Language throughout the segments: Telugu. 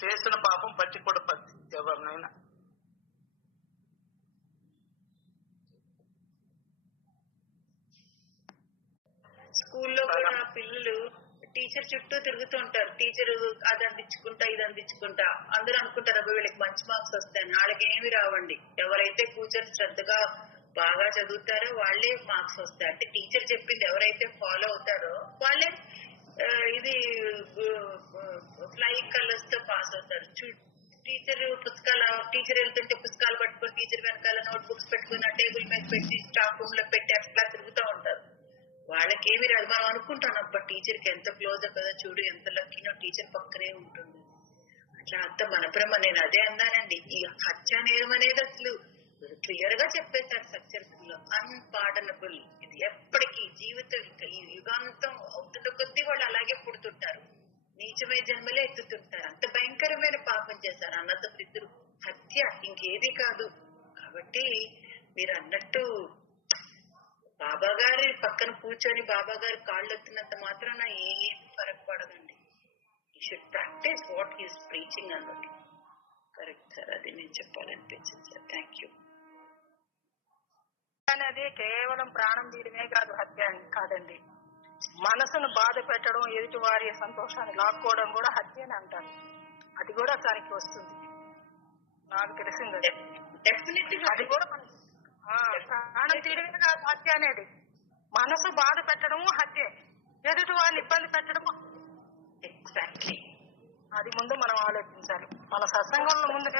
చేసిన పాపం పట్టి కూడా పద్ది ఎవరినైనా. స్కూల్లో కూడా పిల్లలు టీచర్ చుట్టూ తిరుగుతూ ఉంటారు. టీచర్ అది అందించుకుంటా ఇది అందించుకుంటా. అందరూ అనుకుంటారు అబ్బాయి వీళ్ళకి మంచి మార్క్స్ వస్తాయని. వాళ్ళకి ఏమి రావండి. ఎవరైతే కూర్చొని శ్రద్ధగా బాగా చదువుతారో వాళ్ళే మార్క్స్ వస్తాయి. అంటే టీచర్ చెప్పింది ఎవరైతే ఫాలో అవుతారో వాళ్ళే ఇది ఫ్లైయింగ్ కలర్స్ తో పాస్ అవుతారు. టీచర్ వెళ్తుంటే పుస్తకాలు పట్టుకొని టీచర్ వెనకాల నోట్ బుక్స్ పెట్టుకుని ఆ టేబుల్ మీద పెట్టి స్టాఫ్ రూమ్ లో పెట్టి అట్లా తిరుగుతూ ఉంటారు. వాళ్ళకేమి రాదు. మనం అనుకుంటాం అబ్బా టీచర్ కి ఎంత క్లోజ్ కదా, చూడు ఎంత లక్కీనో టీచర్ పక్కనే ఉంటుంది. అట్లా అంత మన భ్రమ. నేను అదే అన్నానండి. ఈ హత్య నేరం అనేది అసలు క్లియర్ గా చెప్పేశారు సత్యర్థంలో. అన్పార్డనబుల్. ఇది ఎప్పటికీ జీవితం ఇంకా ఈ యుగాంతం అవుతున్న కొద్దీ వాళ్ళు అలాగే పుడుతుంటారు. నీచమైన జన్మలే ఎత్తుతుంటారు. అంత భయంకరమైన పాపం చేశారు అన్నదమ్ములు ఇద్దరు. హత్య ఇంకేది కాదు. కాబట్టి మీరు అన్నట్టు బాబా గారి పక్కన కూర్చొని బాబా గారి కాళ్ళు ఎత్తినంత మాత్రాన ఏం ఫరక్ పడదండి. You should practise what he's preaching అన్నది. కరెక్ట్ సార్, అది నేను చెప్పాలనిపించింది సార్. Thank you. అనేది కేవలం ప్రాణం తీయడమే కాదు, హత్య కాదండి. మనసును బాధ పెట్టడం, ఎదుటి వారి సంతోషాన్ని లాక్కోవడం కూడా హత్య అని అంటారు. అది కూడా దానికి వస్తుంది. నాకు తెలిసింది అది కూడా. ప్రాణం తీయడమే కాదు హత్య అనేది. మనసు బాధ పెట్టడము హత్య, ఎదుటి వారిని ఇబ్బంది పెట్టడము. ఎగ్జాక్ట్లీ. అది ముందు మనం ఆలోచించాలి. మన సత్సంగంలో ముందు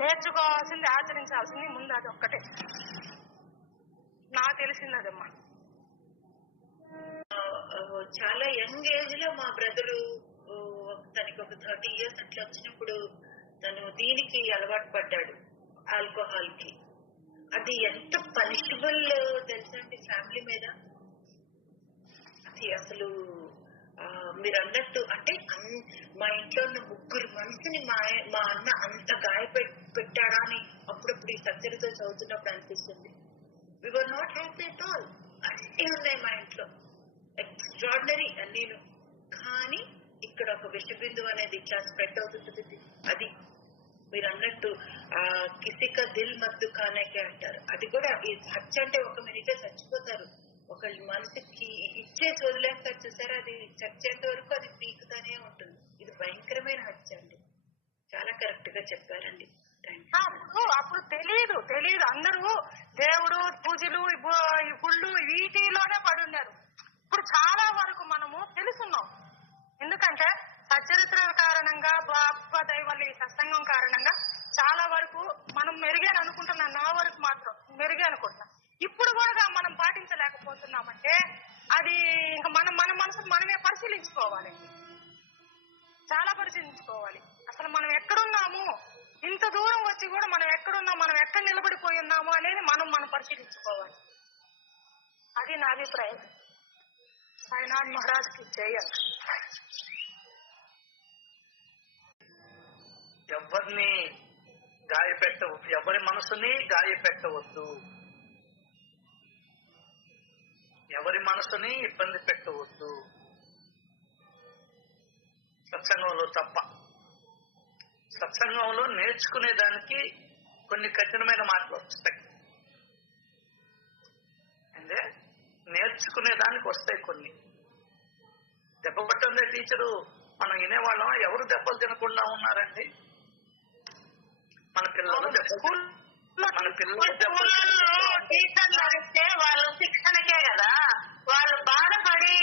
నేర్చుకోవాల్సింది, ఆచరించాల్సింది ముందు అది ఒక్కటే. నాకు తెలిసింది అదమ్మా. చాలా యంగ్ ఏజ్ లో మా బ్రదరు తనకి ఒక 30 years అట్లా వచ్చినప్పుడు తను దీనికి అలవాటు పడ్డాడు, ఆల్కహాల్ కి. అది ఎంత పనిషబుల్ తెలుసండి ఫ్యామిలీ మీద. అది అసలు మీరు అన్నట్టు అంటే మా ఇంట్లో ఉన్న 3 మనసుని మా అన్న అంత పెట్టాడా అని అప్పుడప్పుడు ఈ సత్యతో చదువుతున్నప్పుడు అనిపిస్తుంది. We were not happy at all. అన్నీ ఉన్నాయి మా ఇంట్లో, ఎక్స్ట్రాడినరీ అన్నీను. కానీ ఇక్కడ ఒక విషబిందు అనేది ఇట్లా స్ప్రెడ్ అవుతుంటుంది. అది మీరు అన్నట్టు కిసిక దిల్ మద్దు కానేకే అంటారు. అది కూడా ఈ హత్య అంటే 1 minute చచ్చిపోతారు. ఒకళ్ళ మనసుకి ఇచ్చేసి వదిలేస్తారు చూసారా, అది చచ్చేంత వరకు అది పీకుతానే ఉంటుంది. ఇది భయంకరమైన హత్య అండి. చాలా కరెక్ట్ గా చెప్పారండి. అప్పుడు తెలియదు. అందరూ దేవుడు పూజలు గుళ్ళు వీటిలోనే పడి ఉన్నారు. ఇప్పుడు చాలా వరకు మనము తెలుసున్నాం. ఎందుకంటే సచరిత్ర కారణంగా, బాబా దైవల్ల ఈ సత్సంగం కారణంగా చాలా వరకు మనం మెరుగని అనుకుంటున్నాం. నా వరకు మాత్రం మెరుగే అనుకుంటున్నాం. ఇప్పుడు కూడా మనం పాటించలేకపోతున్నామంటే అది ఇంకా మన మనసును మనమే పరిశీలించుకోవాలి. చాలా పరిశీలించుకోవాలి. అసలు మనం ఎక్కడున్నాము, ఇంత దూరం వచ్చి కూడా మనం ఎక్కడున్నాం, మనం ఎక్కడ నిలబడిపోయి ఉన్నాము అనేది మనం పరిశీలించుకోవాలి. అది నా అభిప్రాయం. సాయినాథ్ మహారాజ్ కి చేయాలి. ఎవరిని ఎవరి మనసుని గాయపెట్టవద్దు, ఎవరి మనసుని ఇబ్బంది పెట్టవద్దు. సత్సంగంలో తప్ప. సత్సంగంలో నేర్చుకునేదానికి కొన్ని కఠినమైన మాటలు వస్తాయి. అంటే నేర్చుకునేదానికి వస్తాయి కొన్ని. దెబ్బ పట్టిందే టీచరు మనం వినేవాళ్ళం. ఎవరు దెబ్బలు తినకుండా ఉన్నారండి? మన పిల్లలు టీచర్లు అడిగితే వాళ్ళు శిక్షణకే కదా, వాళ్ళు బాధపడి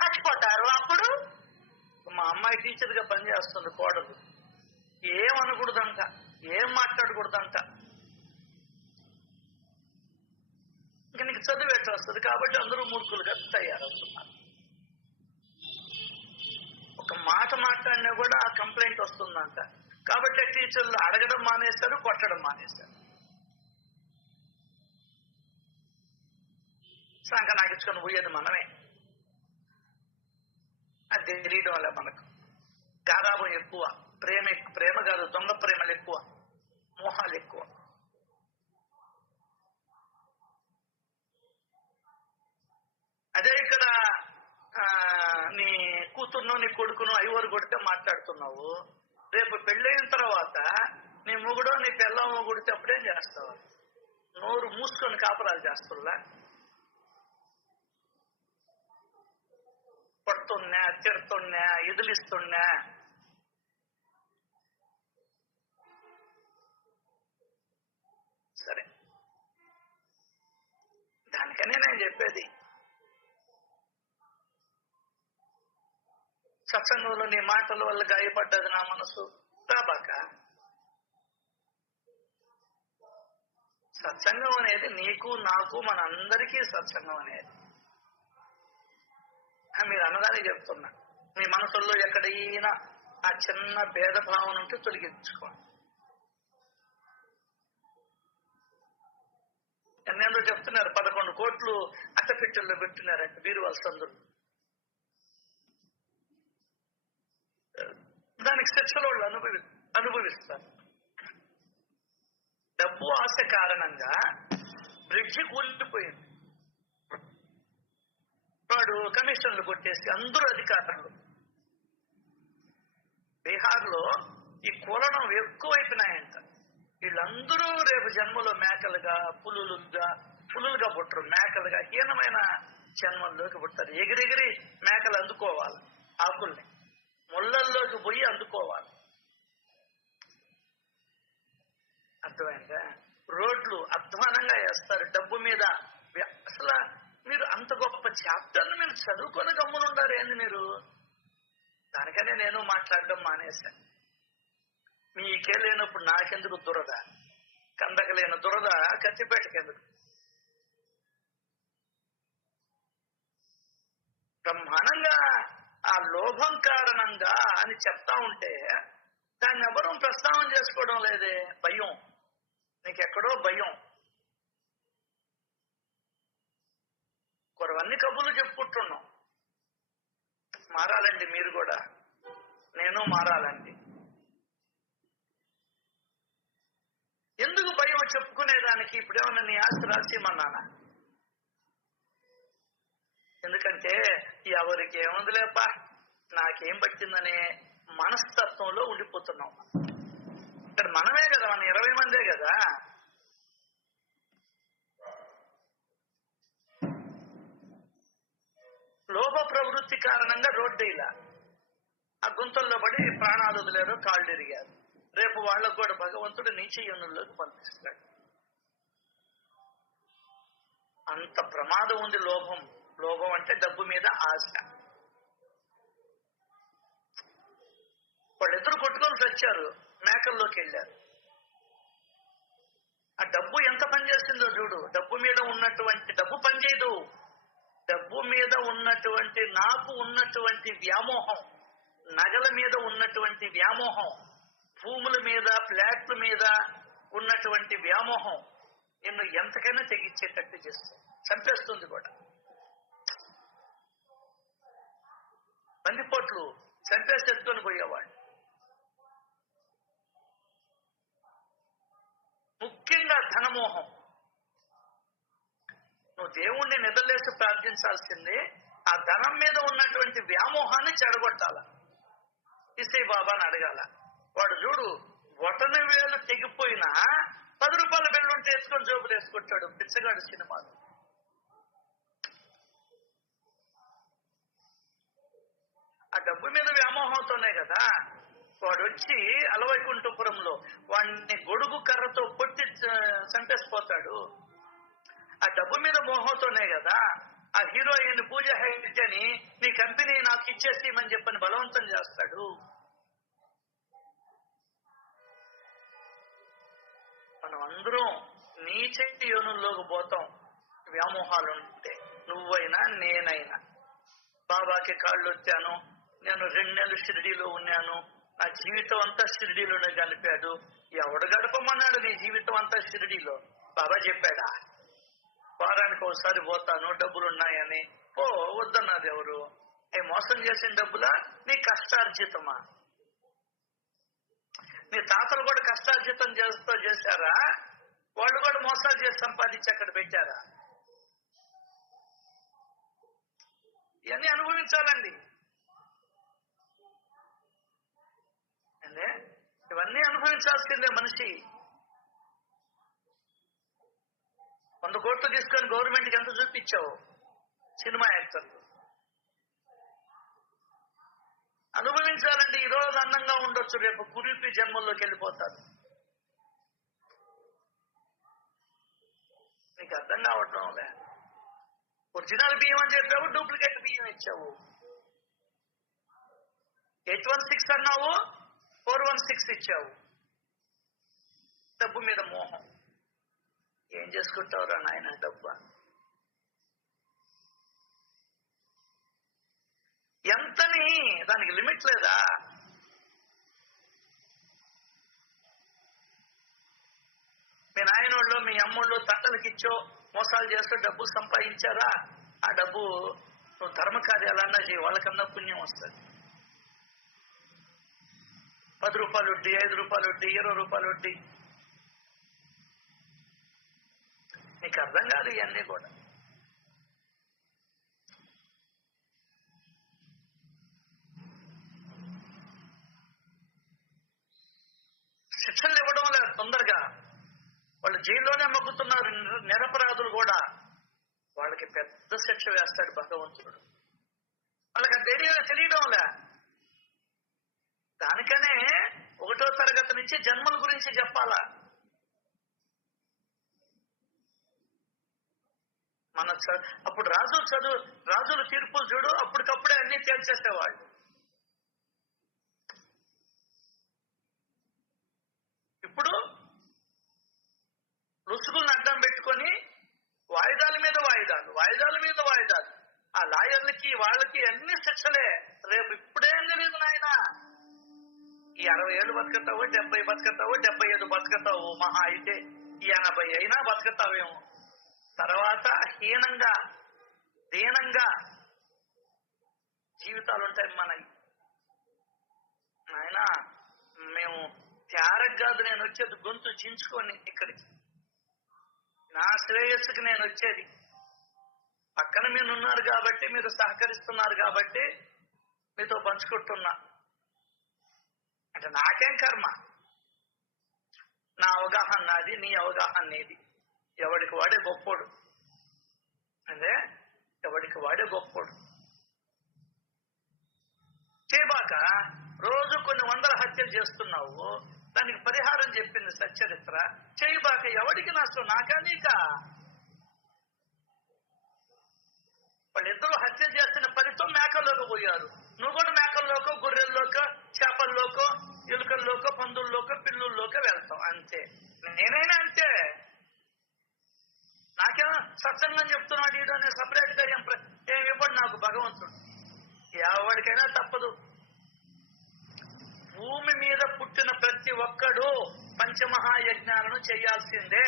చచ్చిపోతారు. అప్పుడు మా అమ్మాయి టీచర్ గా పనిచేస్తుంది, కోడలు. ఏమనకూడదంట, ఏం మాట్లాడకూడదంట. ఇంకా నీకు చదువు ఎట్లా వస్తుంది? కాబట్టి అందరూ మూర్ఖులుగా తయారవుతున్నారు. ఒక మాట మాట్లాడినా కూడా కంప్లైంట్ వస్తుందంట. కాబట్టి టీచర్లు అడగడం మానేస్తారు, కొట్టడం మానేస్తారు. సంఘ నాగించుకొని పోయేది మనమే. అది తెలియడం వల్ల మనకు గారాబం ఎక్కువ, ప్రేమ కాదు, దొంగ ప్రేమలు ఎక్కువ, మోహాలు ఎక్కువ. అదే ఇక్కడ నీ కూతుర్ను నీ కొడుకును 5 కొడితే మాట్లాడుతున్నావు. రేపు పెళ్ళైన తర్వాత నీ మొగుడో నీ పిల్లమో గుడితే అప్పుడేం చేస్తావు? నోరు మూసుకొని కాపురాలు చేస్తున్నా? పడుతున్నా, తిడుతున్నా, ఎదిలిస్తున్నా? సరే, దానికనే నేను చెప్పేది, సత్సంగంలో నీ మాటల వల్ల గాయపడ్డది నా మనసు రాబాక. సత్సంగం అనేది నీకు నాకు మనందరికీ సత్సంగం అనేది. మీరు అన్నదాన్ని చెప్తున్నా, మీ మనసుల్లో ఎక్కడైనా ఆ చిన్న భేదభావం ఉంటే తొలగించుకోండి. ఎన్నెందో చెప్తున్నారు, 11 కోట్లు అట్టపెట్టెల్లో పెట్టినారంటే బీరువాల సందులు. దానికి శిక్షలు వాళ్ళు అనుభవిస్తారు. డబ్బు ఆశ కారణంగా బ్రిడ్జి కూలిపోయింది. వాడు కమిషన్లు కొట్టేసి అందరూ అధికారులు. బీహార్ లో ఈ కూలడం ఎక్కువైపోయినాయంట. వీళ్ళందరూ రేపు జన్మలో మేకలుగా పులులుగా పుట్టరు, మేకలుగా హీనమైన జన్మల్లోకి పుట్టారు. ఎగిరెగిరి మేకలు అందుకోవాలి, ఆకుల్ని ముళ్ళల్లోకి పోయి అందుకోవాలి. అర్థమైందా? రోడ్లు అధ్వానంగా వేస్తారు డబ్బు మీద. అసలు మీరు అంత గొప్ప చాప్టర్ను మీరు చదువుకొని గమ్మునుండారు ఏంది మీరు? దానికనే నేను మాట్లాడడం మానేశాను. మీకే లేనప్పుడు నాకెందుకు దురద? కందక లేని దురద కత్తిపేటకెందుకు? బ్రహ్మాండంగా ఆ లోభం కారణంగా అని చెప్తా ఉంటే దాన్ని ఎవరూ ప్రస్తావన చేసుకోవడం లేదే. భయం, నీకెక్కడో భయం. కొరవన్నీ కబుర్లు చెప్పుకుంటున్నాం. మారాలండి మీరు కూడా, నేను మారాలండి. ఎందుకు భయం చెప్పుకునేదానికి? ఇప్పుడేమన్నా నీ ఆస్తి రాసిమన్నానా? ఎందుకంటే ఎవరికి ఏముందిలేపా నాకేం పట్టిందనే మనస్తత్వంలో ఉండిపోతున్నాం. ఇక్కడ మనమే కదా, మన 20 మందే కదా. లోభ ప్రవృత్తి కారణంగా రోడ్డు ఇలా ఆ గుంతల్లో పడి ప్రాణాలు వదిలేరు, కాళ్ళు ఎరిగారు. రేపు వాళ్ళకు కూడా భగవంతుడు నీచ యోనుల్లోకి పంపిస్తాడు. అంత ప్రమాదం ఉంది లోభం. లోభం అంటే డబ్బు మీద ఆశ. వాళ్ళిద్దరు కొట్టుకొని చచ్చారు, మేకల్లోకి వెళ్ళారు. ఆ డబ్బు ఎంత పనిచేస్తుందో చూడు. డబ్బు మీద ఉన్నటువంటి డబ్బు పనిచేయదు. డబ్బు మీద ఉన్నటువంటి నాకు ఉన్నటువంటి వ్యామోహం, నగల మీద ఉన్నటువంటి వ్యామోహం, భూముల మీద ఫ్లాట్ల మీద ఉన్నటువంటి వ్యామోహం నిన్ను ఎంతకైనా తెగించేటట్టు చేస్తుంది, చంపేస్తుంది కూడా. బందిపోట్లు చంపేసి ఎత్తుకొని పోయేవాడు. ముఖ్యంగా ధనమోహం. నువ్వు దేవుణ్ణి నిద్రలేసి ప్రార్థించాల్సింది ఆ ధనం మీద ఉన్నటువంటి వ్యామోహాన్ని చెడగొట్టాల. ఇసే బాబాని అడగాల. వాడు చూడు, బొటన వేలు తెగిపోయినా 10 రూపాయల బెల్లుంటే వేసుకొని జోబులు వేసుకుంటాడు పిచ్చగాడు సినిమాలు. ఆ డబ్బు మీద వ్యామోహంతోనే కదా వాడు వచ్చి అలవైకుంఠపురంలో వాడిని గొడుగు కర్రతో కొట్టి చంపేసిపోతాడు. ఆ డబ్బు మీద మోహంతోనే కదా ఆ హీరోయిన్ పూజ హెగ్డే అని నీ కంపెనీ నాకు ఇచ్చేసేయమని చెప్పని బలవంతం చేస్తాడు. మనం అందరం నీచ యోనుల్లోకి పోతాం వ్యామోహాలుంటే. నువ్వైనా నేనైనా. బాబాకి కాళ్ళు వచ్చాను, నేను 2 నెలలు షిరిడీలో ఉన్నాను, నా జీవితం అంతా షిరిడీలోనే గడిపాడు. ఎవడు గడపమన్నాడు నీ జీవితం అంతా షిరిడీలో? బాబా చెప్పాడా? వారానికి ఒకసారి పోతాను, డబ్బులున్నాయని. వద్దన్నది ఎవరు? మోసం చేసిన డబ్బులా నీ కష్టార్జితమా? నీ తాతలు కూడా కష్టార్జితం చేశారా? వాళ్ళు కూడా మోసాలు చేసి సంపాదించి అక్కడ పెట్టారా? ఇవన్నీ అనుభవించాలండి. అంటే అనుభవించాల్సిందే మనిషి. 100 కోట్లు తీసుకొని గవర్నమెంట్కి ఎంత చూపించావు? సినిమా యాక్టర్ అనుభవించాలంటే ఈ రోజు అందంగా ఉండొచ్చు, రేపు కురిపి జన్మల్లోకి వెళ్ళిపోతారు. నీకు అర్థం కావటం లే. ఒరిజినల్ బియ్యం అని చెప్పావు, డూప్లికేట్ బియ్యం ఇచ్చావు. 816 అన్నావు, 416 ఇచ్చావు. డబ్బు మీద మోహం. ఏం చేసుకుంటావురా నాయన డబ్బు? ఎంతని దానికి లిమిట్ లేదా? మీ నాయనోళ్ళు మీ అమ్మోళ్ళు తండ్రులకి ఇచ్చో మోసాలు చేస్తూ డబ్బు సంపాదించారా? ఆ డబ్బు నువ్వు ధర్మ కార్యాలన్నా చేయి, వాళ్ళకన్నా పుణ్యం వస్తుంది. 10 రూపాయలు వడ్డీ, 5 రూపాయలు వడ్డీ, 20 రూపాయలు వడ్డీ. నీకు అర్థం కాదు ఇవన్నీ కూడా. శిక్షలు ఇవ్వడం లేదు తొందరగా. వాళ్ళు జైల్లోనే మగ్గుతున్నారు నిరపరాధులు కూడా. వాళ్ళకి పెద్ద శిక్ష వేస్తాడు భగవంతుడు. వాళ్ళకి అది తెలియడం లే. దానికనే 1వ తరగతి నుంచి జన్మల గురించి చెప్పాలా. మన అప్పుడు రాజుల తీర్పులు చూడు, అప్పటికప్పుడే అన్ని తేల్చేసేవాళ్ళు. ఇప్పుడు రుసుగులను అడ్డం పెట్టుకొని వాయిదాల మీద వాయిదాలు. ఆ లాయర్లకి వాళ్ళకి అన్ని శిక్షలే. రేపు ఇప్పుడేం తెలియదు నాయన. ఈ 60 ఏళ్ళు బతుకుతావు, 70 బతుకుతావు, 75 బతుకుతావు, మహా అయితే 80 అయినా బతుకుతావేమో. తర్వాత హీనంగా దీనంగా జీవితాలు ఉంటాయి మనవి. నాయన మేము త్యారకు కాదు నేను వచ్చేది, గొంతు చించుకొని ఇక్కడికి. నా శ్రేయస్సుకి నేను వచ్చేది. పక్కన మీరు ఉన్నారు కాబట్టి, మీరు సహకరిస్తున్నారు కాబట్టి మీతో పంచుకుంటున్నా. అంటే నాకేం కర్మ? నా అవగాహన నాది, నీ అవగాహన నీది. ఎవడికి వాడే గొప్పోడు. అంటే ఎవడికి వాడే గొప్పోడు. చేయబాక రోజు కొన్ని 100 హత్యలు చేస్తున్నావు, దానికి పరిహారం చెప్పింది సచ్చరిత్ర. చేయబాక ఎవడికి నష్టం? నాకా నీకా? వాళ్ళిద్దరూ హత్య చేస్తున్న పనితో మేకల్లోకి పోయారు. నువ్వు కూడా మేకల్లోకో, గొర్రెల్లోకో, చేపల్లోకో, ఎలుకల్లోకో, పందుల్లోకో, పిల్లుల్లోకో వెళ్తావు. అంతే. నేనైనా అంతే. నాకేమో సత్సంగం చెప్తున్నాడు ఇటు అని సపరేట్ గా ఏం ఇవ్వడు నాకు భగవంతుడు. ఎవరికైనా తప్పదు. భూమి మీద పుట్టిన ప్రతి ఒక్కడు పంచమహాయజ్ఞాలను చేయాల్సిందే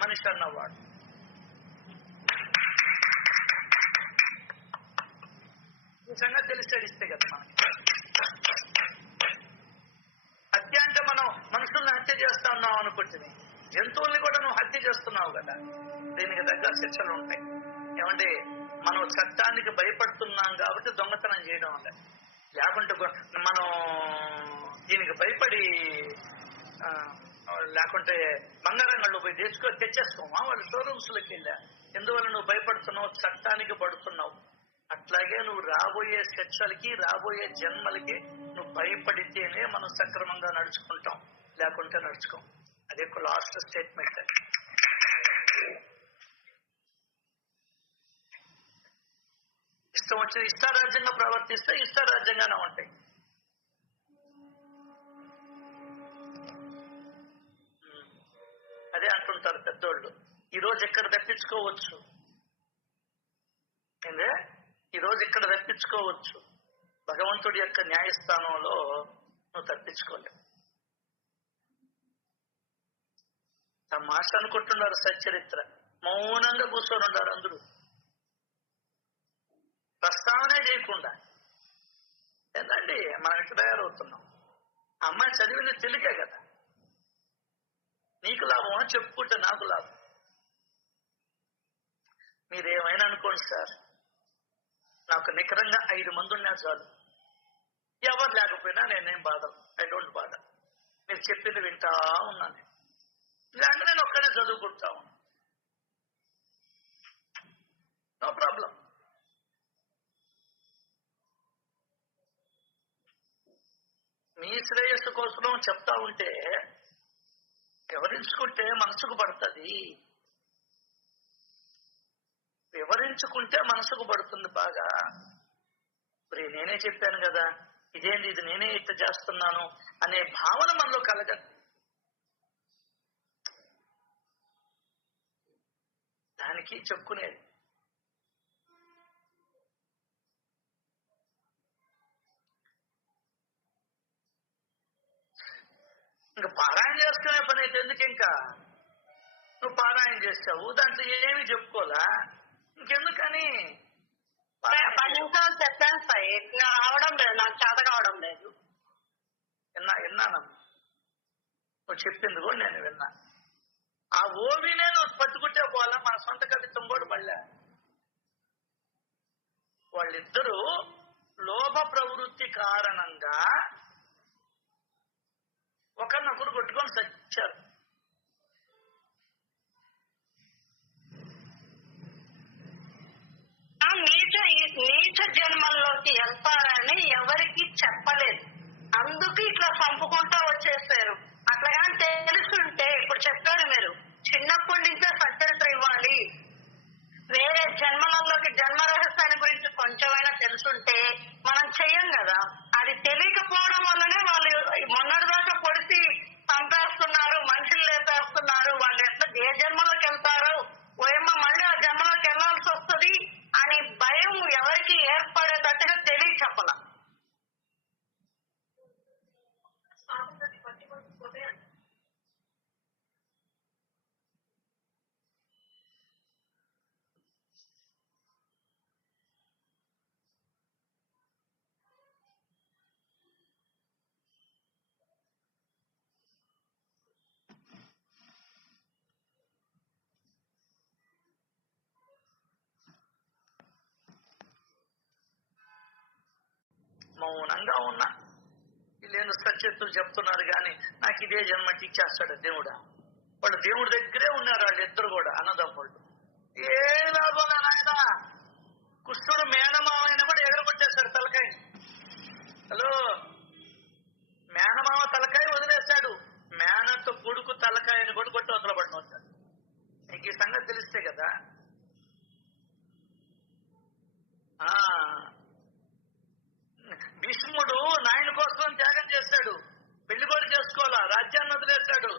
మనిషి అన్నవాడు. ఈ సంగతి తెలిసేడిస్తే కదా మనకి. హత్య అంటే మనం మనుషుల్ని హత్య చేస్తా ఉన్నావు అనుకుంటుంది, జంతువుల్ని కూడా నువ్వు హత్య చేస్తున్నావు కదా. దీనికి దగ్గర శిక్షలు ఉంటాయి. ఏమంటే మనం చట్టానికి భయపడుతున్నాం కాబట్టి దొంగతనం చేయడం వల్ల. లేకుంటే మనం దీనికి భయపడి లేకుంటే బంగారం గళ్ళు పోయి తెచ్చేసుకోమా? వాళ్ళు షోరూమ్స్లోకి వెళ్ళా. ఎందువల్ల నువ్వు భయపడుతున్నావు? చట్టానికి పడుతున్నావు. అట్లాగే నువ్వు రాబోయే శిక్షలకి, రాబోయే జన్మలకి నువ్వు భయపడితేనే మనం సక్రమంగా నడుచుకుంటాం, లేకుంటే నడుచుకోం. అదే లాస్ట్ స్టేట్మెంట్. ఇష్టం వచ్చి ఇష్టారాజ్యంగా ప్రవర్తిస్తే ఇష్టారాజ్యంగానే ఉంటాయి. అదే అంటుంటారు పెద్దోళ్ళు, ఈరోజు ఇక్కడ తప్పించుకోవచ్చు. ఏందే ఈరోజు ఇక్కడ తప్పించుకోవచ్చు, భగవంతుడి యొక్క న్యాయస్థానంలో నువ్వు తప్పించుకోలేవు. తమాష అనుకుంటున్నారు సచ్చరిత్ర. మౌనంగా కూర్చొని ఉన్నారు అందరూ, ప్రస్తావనే చేయకుండా. ఏంటండి మనం ఇట్లా తయారవుతున్నాం? అమ్మాయి చదివింది తెలుగే కదా, నీకు లాభం అని చెప్పుకుంటే నాకు లాభం. మీరేమైనా అనుకోండి సార్, నాకు నికరంగా 5 మంది ఉన్నా చాలు. ఎవరు లేకపోయినా నేనేం బాధ, ఐ డోంట్ బాధ. మీరు మీరు చెప్పింది వింటా ఉన్నాను. ఇలాంటి నేను ఒక్కడే చదువుకుంటా ఉన్నాను. No problem. మీ శ్రేయస్సు కోసం చెప్తా ఉంటే వివరించుకుంటే మనసుకు పడుతుంది. వివరించుకుంటే మనసుకు పడుతుంది బాగా. మరి నేనే చెప్పాను కదా, ఇదేంటి ఇది నేనే ఇట్లా చేస్తున్నాను అనే భావన మనలో కలగదు. దానికి చెప్పుకునేది. ఇంకా పారాయణ చేసుకునే పని అయితే ఎందుకు? ఇంకా నువ్వు పారాయణ చేస్తావు, దాంట్లో ఏమి చెప్పుకోలా, ఇంకెందుకని? 10 నిమిషాలు చెప్పాను సార్, అవడం లేదు, నాకు చేత కావడం లేదు. విన్నానమ్మా, నువ్వు చెప్పింది కూడా నేను విన్నా. ఆ ఓవినే నువ్వు పట్టుకుంటే పోలా, మన సొంత కవిత్వం కూడా పడలే. వాళ్ళిద్దరూ లోభ ప్రవృత్తి కారణంగా ఒకరినొకరు కొట్టుకొని చచ్చారు. నీచ జన్మల్లోకి వెళ్తారని ఎవరికి చెప్పలేదు, అందుకు ఇట్లా చంపుకుంటా వచ్చేసారు. అట్లాగా తెలుసుంటే, ఇప్పుడు చెప్పారు మీరు చిన్నప్పటి నుంచే సచ్చరిత్ర ఇవ్వాలి, వేరే జన్మలలోకి జన్మ రహస్యాన్ని గురించి కొంచెమైనా తెలుసుంటే మనం చెయ్యం కదా. అది తెలియకపోవడం వల్లనే వాళ్ళు మొన్నటిదాకా పొడిచి చంపేస్తున్నారు, మనుషులు లేపేస్తున్నారు. వాళ్ళు ఎట్లా ఏ జన్మలోకి వెళ్తారు, ఓయమ్మ మళ్ళీ ఆ జన్మలోకి వెళ్లాల్సి వస్తుంది అని భయం ఎవరికి ఏర్పడేటట్టుగా తెలియ చెప్పాల. మౌనంగా ఉన్నా, వీళ్ళేందు సత్యత్తులు చెప్తున్నారు కానీ నాకు ఇదే జన్మ ఇచ్చేస్తాడు దేవుడా. వాళ్ళు దేవుడి దగ్గరే ఉన్నారు, వాళ్ళు ఇద్దరు కూడా అన్నదమ్ముళ్ళు. ఏ లాభం నాయన, కృష్ణుడు మేనమామైన కూడా ఎగరగొట్టేశాడు తలకాయ. హలో, మేనమామ తలకాయ వదిలేశాడు, మేనతో కొడుకు తలకాయని కూడా కొట్టి వదల పడిన వచ్చాడు. నీకు ఈ సంగతి తెలిస్తే కదా. భీష్ముడు నాయన కోసం త్యాగం చేశాడు, పెళ్లి కూడా చేసుకోవాలా, రాజ్యాన్ని వదిలేశాడు,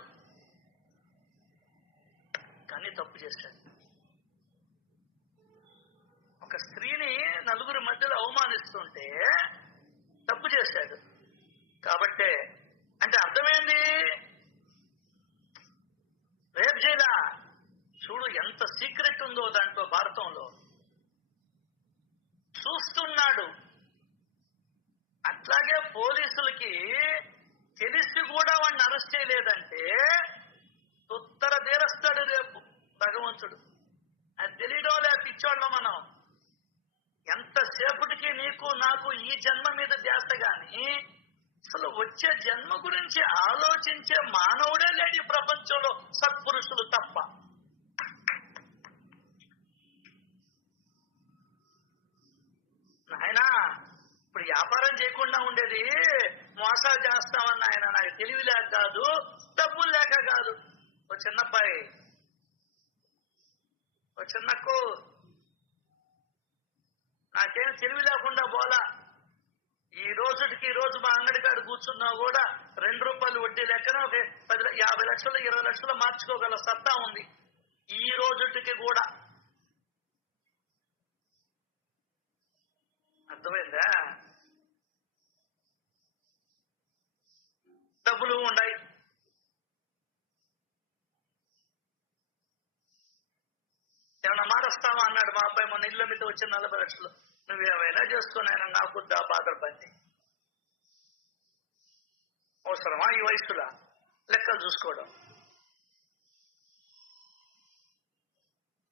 కానీ తప్పు చేశాడు. ఒక స్త్రీని నలుగురి మధ్యలో అవమానిస్తుంటే తప్పు చేశాడు. కాబట్టే అంటే అర్థమైంది, రేపు చేయలా. చూడు ఎంత సీక్రెట్ ఉందో దాంట్లో, భారతంలో చూస్తున్నాడు. అట్లాగే పోలీసులకి తెలిసి కూడా వాడిని అరెస్ట్ చేయలేదంటే ఉత్తర తీరస్తాడు రేపు భగవంతుడు. అది తెలియడం లే పిచ్చోళ్ళం మనం. ఎంతసేపటికి నీకు నాకు ఈ జన్మ మీద ధ్యాస గాని అసలు వచ్చే జన్మ గురించి ఆలోచించే మానవుడే లేడు ఈ ప్రపంచంలో, సత్పురుషులు తప్ప. నాయనా, ఇప్పుడు వ్యాపారం చేయకుండా ఉండేది మోసాలు చేస్తామన్న ఆయన, నాకు తెలివి లేక కాదు, డబ్బులు లేక కాదు. ఓ చిన్నబ్బాయి, ఓ చిన్నకు, నాకేం తెలివి లేకుండా పోలా. ఈ రోజుకి ఈ రోజు మా అంగడి కాడ కూర్చున్నా కూడా 2 రూపాయలు వడ్డీ లెక్కన 50 లక్షలు 20 లక్షలు మార్చుకోగల సత్తా ఉంది ఈ రోజుకి కూడా. అర్థమైందా? డబ్బులు ఉన్నాయి. ఏమన్నా మారుస్తావా అన్నాడు మా అబ్బాయి మొన్న. ఇల్లు మీద వచ్చిన 40 లక్షలు. నువ్వేమైనా చేసుకున్నాయన, నాకు బాధలు పని అవసరమా ఈ వయసులో లెక్కలు చూసుకోవడం?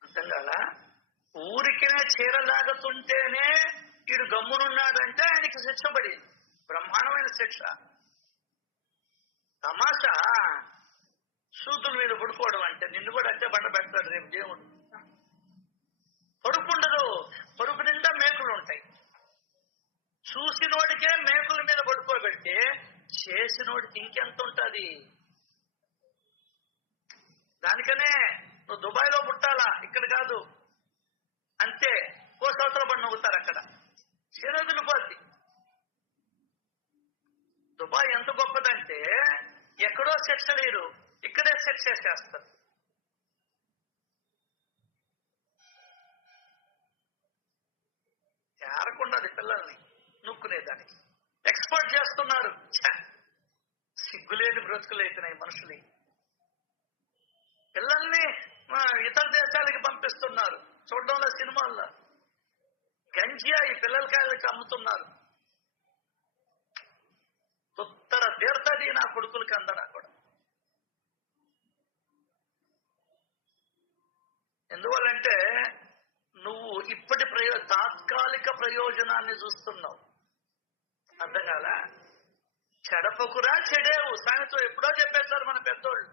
అర్థం కాలా? ఊరికినే చీరలాగుతుంటేనే వీడు గమ్మునున్నాడంటే ఆయనకి శిక్ష పడింది, బ్రహ్మాండమైన శిక్ష. తమాషా పడుకోవడం అంటే. నిన్ను కూడా అంటే బండ పెడతాడు రేపు దేవుడు. పరుపు ఉండదు, పరుపు నిండా మేకులు ఉంటాయి. చూసినోడికే మేకుల మీద పడుకోబెట్టి చేసినోడికి ఇంకెంత ఉంటుంది. దానికనే నువ్వు దుబాయ్లో పుట్టాలా, ఇక్కడ కాదు. అంతే, ఓ సంవత్సరం పడి నవ్వుతారు అక్కడ. చేనదులు పోద్ది. దుబాయ్ ఎంత గొప్పదంటే ఎక్కడో శిక్ష లేరు, ఇక్కడే శిక్ష చేస్తారు. తేరకుండాది పిల్లల్ని నూక్కునేదానికి ఎక్స్పోర్ట్ చేస్తున్నారు. సిగ్గులేని బ్రతుకులు అవుతున్నాయి మనుషులు. పిల్లల్ని ఇతర దేశాలకి పంపిస్తున్నారు. చూడడంలో సినిమాల్లో గంజియా ఈ పిల్లలకాయలకి అమ్ముతున్నారు. ఉత్తర తీర్థది నా కొడుకులకి అందడా కూడా. ఎందువల్లంటే నువ్వు ఇప్పటి తాత్కాలిక ప్రయోజనాన్ని చూస్తున్నావు. అర్థం కాల. చెడపకురా చెడేవు సామెతో ఎప్పుడో చెప్పేశారు మన పెద్దోళ్ళు.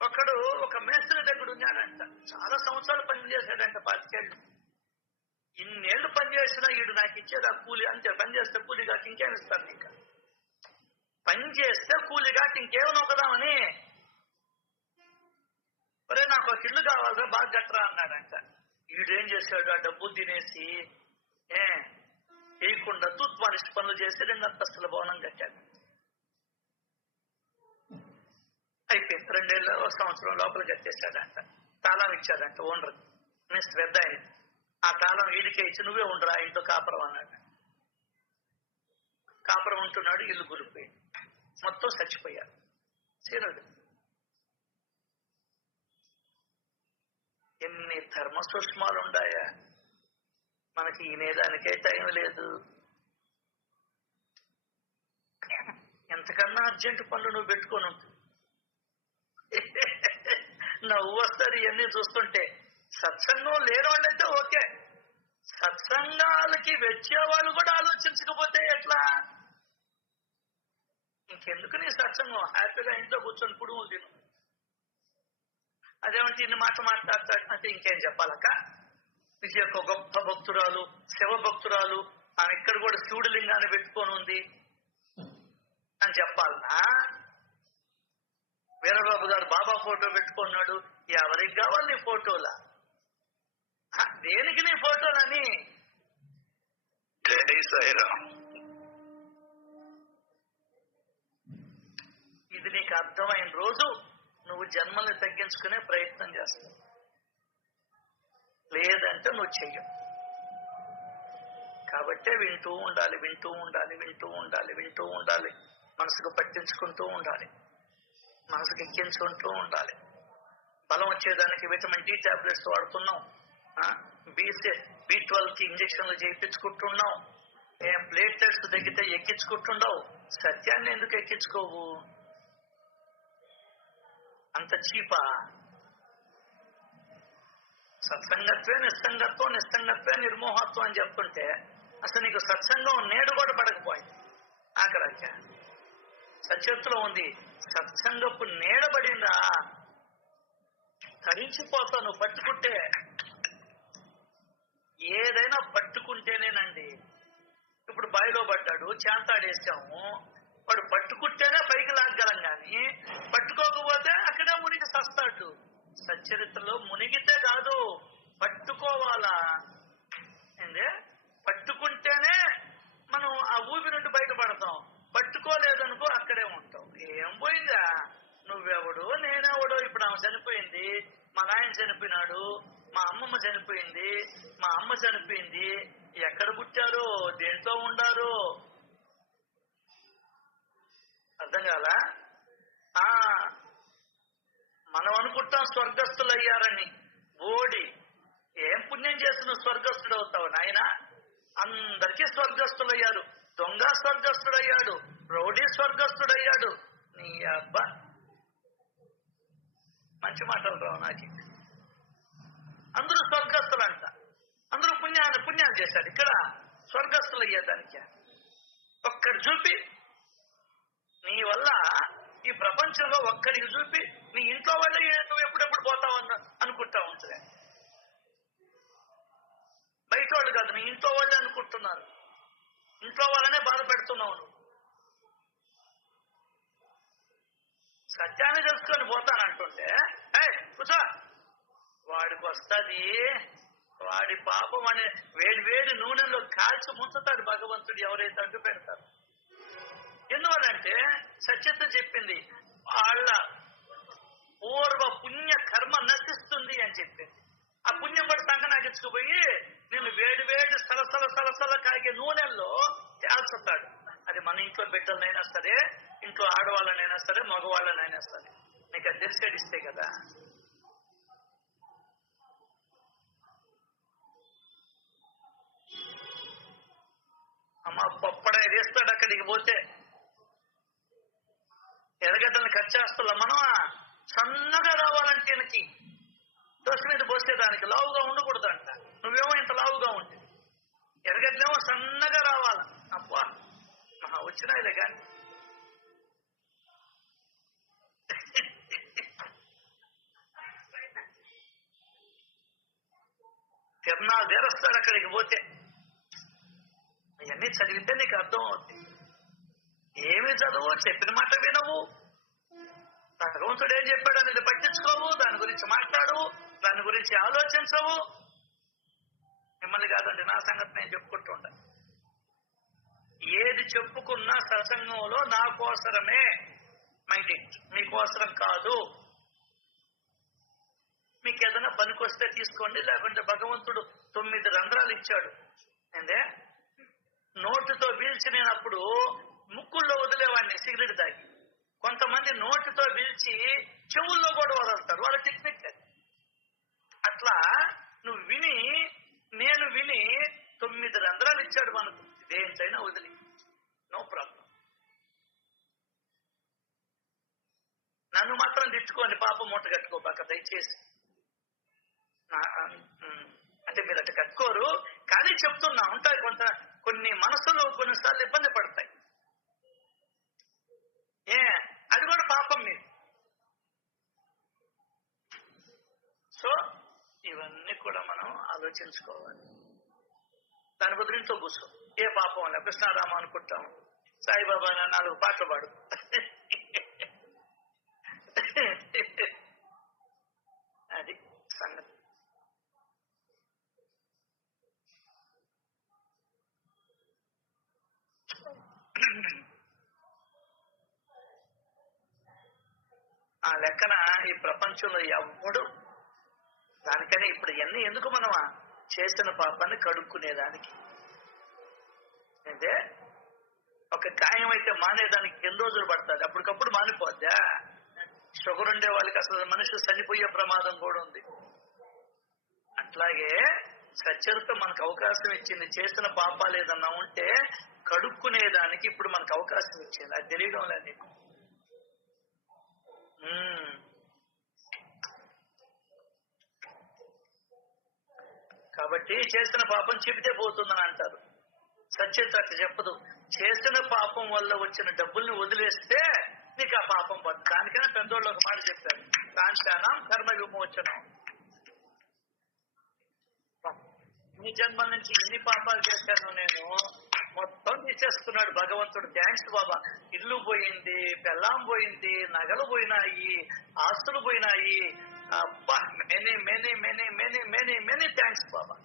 ఒకడు ఒక మేస్త్రి దగ్గర ఉన్నాడంట, చాలా సంవత్సరాలు పనిచేశాడంట, 25 ఏళ్ళు. ఇన్నేళ్లు పనిచేసినా వీడు నాకు ఇచ్చేది ఆ కూలి అంతే. పని చేస్తే కూలి కాక ఇంకేమి ఇస్తాను, ఇంకా పని చేస్తే కూలి కాక ఇంకేమి నొక్కదామని. ఒరే నాకు ఒక ఇల్లు కావాలిరా, బాగా కట్టరా అన్నాడంట. వీడేం చేశాడు, ఆ డబ్బులు తినేసి వేయకుండా తూత్మాలిష్ పనులు చేసి 2 అంతస్తుల భవనం కట్టాడు. అయిపోయింది. 2 ఏళ్ళు 1 సంవత్సరం లోపల కట్టేశాడంట. తాళం ఇచ్చాడంట ఓనర్, మిస్ పెద్ద ఆయన. ఆ తాళం వీడికే ఇచ్చి నువ్వే ఉండరా ఇంట్లో కాపురం అన్నాడు. కాపురం ఉంటున్నాడు, ఇల్లు గురిపోయింది, మొత్తం చచ్చిపోయారు. సీనుడు ఎన్ని ధర్మ సూక్ష్మాలు ఉన్నాయా మనకి. ఈనేదానికే టైం లేదు. ఎంతకన్నా అర్జెంట్ పనులు నువ్వు పెట్టుకొని ఉంటుంది. నవ్వు వస్తారు ఇవన్నీ చూస్తుంటే. సత్సంగం లేని వాళ్ళైతే ఓకే, సత్సంగాలకి వచ్చేవాళ్ళు కూడా ఆలోచించకపోతే ఎట్లా? ఇంకెందుకు నీ సత్సంగం? హ్యాపీగా ఇంట్లో కూర్చొని పుడుగులు తిను. అదేమంటే ఇన్ని మాట మాట్లాడతాడు అంటే ఇంకేం చెప్పాలక్క? ఇది యొక్క గొప్ప భక్తురాలు, శివ భక్తురాలు, ఆమె ఇక్కడ కూడా శివుడి లింగాన్ని పెట్టుకొని ఉంది అని చెప్పాలనా? వీరబాబు గారు బాబా ఫోటో పెట్టుకున్నాడు. ఎవరికి కావాలి నీ ఫోటోలా? దేనికి నీ ఫోటోలని? ఇది నీకు అర్థమైన రోజు నువ్వు జన్మల్ని తగ్గించుకునే ప్రయత్నం చేస్తావు. లేదంటే నువ్వు చెయ్యవు. కాబట్టే వింటూ ఉండాలి, వింటూ ఉండాలి, వింటూ ఉండాలి, వింటూ ఉండాలి. మనసుకు పట్టించుకుంటూ ఉండాలి, మనసుకు ఎక్కించుకుంటూ ఉండాలి. బలం వచ్చేదానికి విటమిన్ డి టాబ్లెట్స్ వాడుతున్నాం, B12కి ఇంజక్షన్లు చేయించుకుంటున్నాం, ప్లేట్లెట్స్ తగ్గితే ఎక్కించుకుంటున్నావు. సత్యాన్ని ఎందుకు ఎక్కించుకోవు? అంత చీపా? సత్సంగత్వే నిస్సంగత్వం, నిస్సంగత్వే నిర్మోహత్వం అని చెప్తుంటే అసలు నీకు సత్సంగం నేడు కూడా పడకపోయింది. ఆఖరాక సత్యత్తులో ఉంది, సత్సంగపు నేడబడిందా తరించిపోతావు. నువ్వు పట్టుకుంటే, ఏదైనా పట్టుకుంటేనేనండి. ఇప్పుడు బావిలో పడ్డాడు, చేంతాడేసాము, వాడు పట్టుకుంటేనే పైకి లాగలం, కానీ పట్టుకోకపోతే అక్కడే మునిగి సస్తాడు. సచ్చరిత్రలో మునిగితే కాదు, పట్టుకోవాలా. ఏందే? పట్టుకుంటేనే మనం ఆ ఊపి నుండి బయటపడతాం. పట్టుకోలేదనుకో అక్కడే ఉంటాం. ఏం పోయిందా? నువ్వెవడు నేనెవడో. ఇప్పుడు ఆమె చనిపోయింది, మా నాయన చనిపోయినాడు, మా అమ్మమ్మ చనిపోయింది, మా అమ్మ చనిపోయింది. ఎక్కడ పుట్టారో, దేంట్లో ఉండారో అర్థం కాల. మనం అనుకుంటాం స్వర్గస్థులు అయ్యారని. ఓడి ఏం పుణ్యం చేసి నువ్వు స్వర్గస్థుడు అవుతావు నాయన? అందరికీ స్వర్గస్థులయ్యారు. దొంగ స్వర్గస్థుడయ్యాడు, రౌడీ స్వర్గస్థుడయ్యాడు. నీ అబ్బా మంచి మాటలు రావు నాకు. అందరూ స్వర్గస్థులంట, అందరూ పుణ్యాలు చేశారు. ఇక్కడ స్వర్గస్థులు అయ్యేదానికి ఒక్కడు చూపి నీ వల్ల ఈ ప్రపంచంలో ఒక్కడికి చూపి నీ ఇంట్లో వాళ్ళే నువ్వు ఎప్పుడెప్పుడు పోతావు అనుకుంటా ఉంటుంది. బయట వాళ్ళు కాదు, నీ ఇంట్లో వాళ్ళే అనుకుంటున్నారు. ఇంట్లో వాళ్ళనే బాధ పెడుతున్నావు నువ్వు. సత్యాన్ని తెలుసుకొని పోతానంటుంటే కూర్చో, వాడికి వస్తుంది. వాడి పాపం అనే వేడి వేడి నూనెలో కాల్చి ముంచుతాడు భగవంతుడు ఎవరైతే అడ్డు పెడతారు. ఎందువల్లంటే సత్యత చెప్పింది వాళ్ళ పూర్వ పుణ్య కర్మ నశిస్తుంది అని చెప్పింది. ఆ పుణ్యం కూడా సంగనాగించుకుపోయి నిన్ను వేడి వేడి సలసల కాగే నూనెల్లో తేల్చుతాడు. అది మన ఇంట్లో బిడ్డలనైనా సరే, ఇంట్లో ఆడవాళ్ళనైనా సరే, మగవాళ్ళనైనా సరే. నీకు అది తెలిసేడిస్తే కదా. అమ్మ పప్పడ వేస్తాడు అక్కడికి పోతే. ఎర్రగడ్డల్ని కట్ చేస్తున్నా మనం సన్నగా రావాలంటే వెనక్కి దోశ మీద పోసేదానికి లావుగా ఉండకూడదు అంట. నువ్వేమో ఇంత లావుగా ఉంటుంది, ఎర్రగడ్డలేమో సన్నగా రావాల. అబ్బా వచ్చినాయిలే కానీ తిరణాలు తీరస్తాడు అక్కడికి పోతే. అవన్నీ చదివితే నీకు అర్థం అవుతుంది. ఏమి చదువు, చెప్పిన మాట వినవు, భగవంతుడు ఏం చెప్పాడు అనేది పట్టించుకోవు, దాని గురించి మాట్లాడు, దాని గురించి ఆలోచించవు. మిమ్మల్ని కాదండి, నా సంగతి నేను చెప్పుకుంటూ ఉంటాను. ఏది చెప్పుకున్నా సత్సంగంలో నా కోసరమే, మీకోసరం కాదు. మీకు ఏదైనా పనికొస్తే తీసుకోండి, లేకుంటే భగవంతుడు 9 రంధ్రాలు ఇచ్చాడు. అంటే నోటితో పీల్చినప్పుడు ముక్కుల్లో వదిలేవాడిని సిగరెట్ తాగి. కొంతమంది నోటితో పీల్చి చెవుల్లో కూడా వదలుతారు, వాళ్ళ టెక్నిక్. అట్లా నువ్వు నేను విని 9 రంధ్రాలు ఇచ్చాడు మనకు. దేంతైనా వదిలి, నో ప్రాబ్లం. నన్ను మాత్రం తిట్టుకోండి, పాపం మూట కట్టుకోబాక దయచేసి. అంటే మీరు అట్లా కట్టుకోరు, కానీ చెప్తున్నా ఉంటాయి కొన్ని మనసులు కొన్నిసార్లు ఇబ్బంది పడతాయి. అది కూడా పాపం మీరు. సో ఇవన్నీ కూడా మనం ఆలోచించుకోవాలి. దాని బదులుతో కూర్చో, ఏ పాపం అలా కృష్ణారామ అనుకుంటాము, సాయిబాబా 4 పాటలు పాడు. అది సంగతి. ఆ లెక్కన ఈ ప్రపంచంలో ఎవ్వడు దానికనే ఇప్పుడు ఇవన్నీ ఎందుకు మనం చేసిన పాపాన్ని కడుక్కునేదానికి. అంటే ఒక గాయం అయితే మానేదానికి ఎన్ని రోజులు పడుతుంది, అప్పటికప్పుడు మానిపోద్దా. షుగర్ ఉండే వాళ్ళకి అసలు మనిషి చనిపోయే ప్రమాదం కూడా ఉంది. అట్లాగే సచ్చరిత మనకు అవకాశం ఇచ్చింది. చేసిన పాపాలు ఏదన్నా ఉంటే కడుక్కునేదానికి ఇప్పుడు మనకు అవకాశం ఇచ్చింది. అది తెలియడం లేదు నీకు. కాబట్టి చేసిన పాపం చెబితే పోతుందని అంటారు. సత్యత అట్లా చెప్పదు. చేసిన పాపం వల్ల వచ్చిన డబ్బుల్ని వదిలేస్తే నీకు ఆ పాపం పడు. దానికైనా పెద్దోళ్ళు ఒక మాట చెప్పారు, కాంచానం కర్మ విమోచనం. ఈ జన్మల నుంచి ఎన్ని పాపాలు చేశాను నేను, మొత్తం తీసేసుకున్నాడు భగవంతుడు. థ్యాంక్స్ బాబా. ఇల్లు పోయింది, పెళ్ళాం పోయింది, నగలు పోయినాయి, ఆస్తులు పోయినాయి. అబ్బా many many many many many many thanks Baba.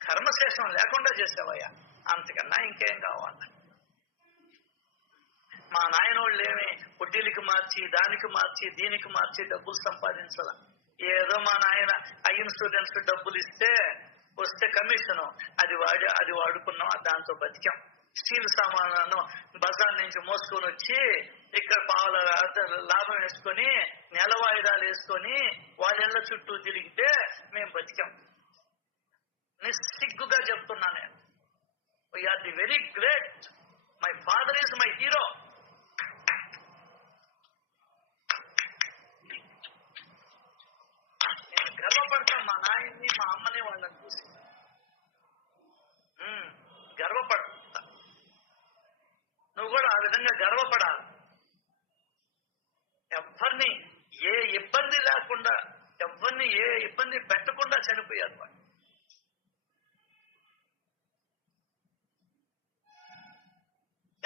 కర్మశేషం లేకుండా చేసావయ్యా, అంతకన్నా ఇంకేం కావాలి. మా నాయనోళ్ళు ఏమి వడ్డీలకి మార్చి, దానికి మార్చి, దీనికి మార్చి డబ్బులు సంపాదించాల. ఏదో మా నాయన ఇన్సూరెన్స్ డబ్బులు వస్తే కమిషను అది వాడుకున్నాం, దాంతో బతికాం. స్టీల్ సామాన్లను బజార్ నుంచి మోసుకొని వచ్చి ఇక్కడ పావుల లాభం వేసుకొని నెల వాయిదాలు వేసుకొని వాళ్ళ చుట్టూ తిరిగితే మేము బతికాం. నిస్సిగ్గుగా చెప్తున్నా నేను. We are the very great. My father is my hero. నేను గర్వపడతాను మా నాయన్ని, మా అమ్మని, వాళ్ళని చూసి గర్వపడతా. నువ్వు కూడా ఆ విధంగా గర్వపడాలి. ఎవరిని ఏ ఇబ్బంది లేకుండా, ఎవరిని ఏ ఇబ్బంది పెట్టకుండా చనిపోయారు వాళ్ళు.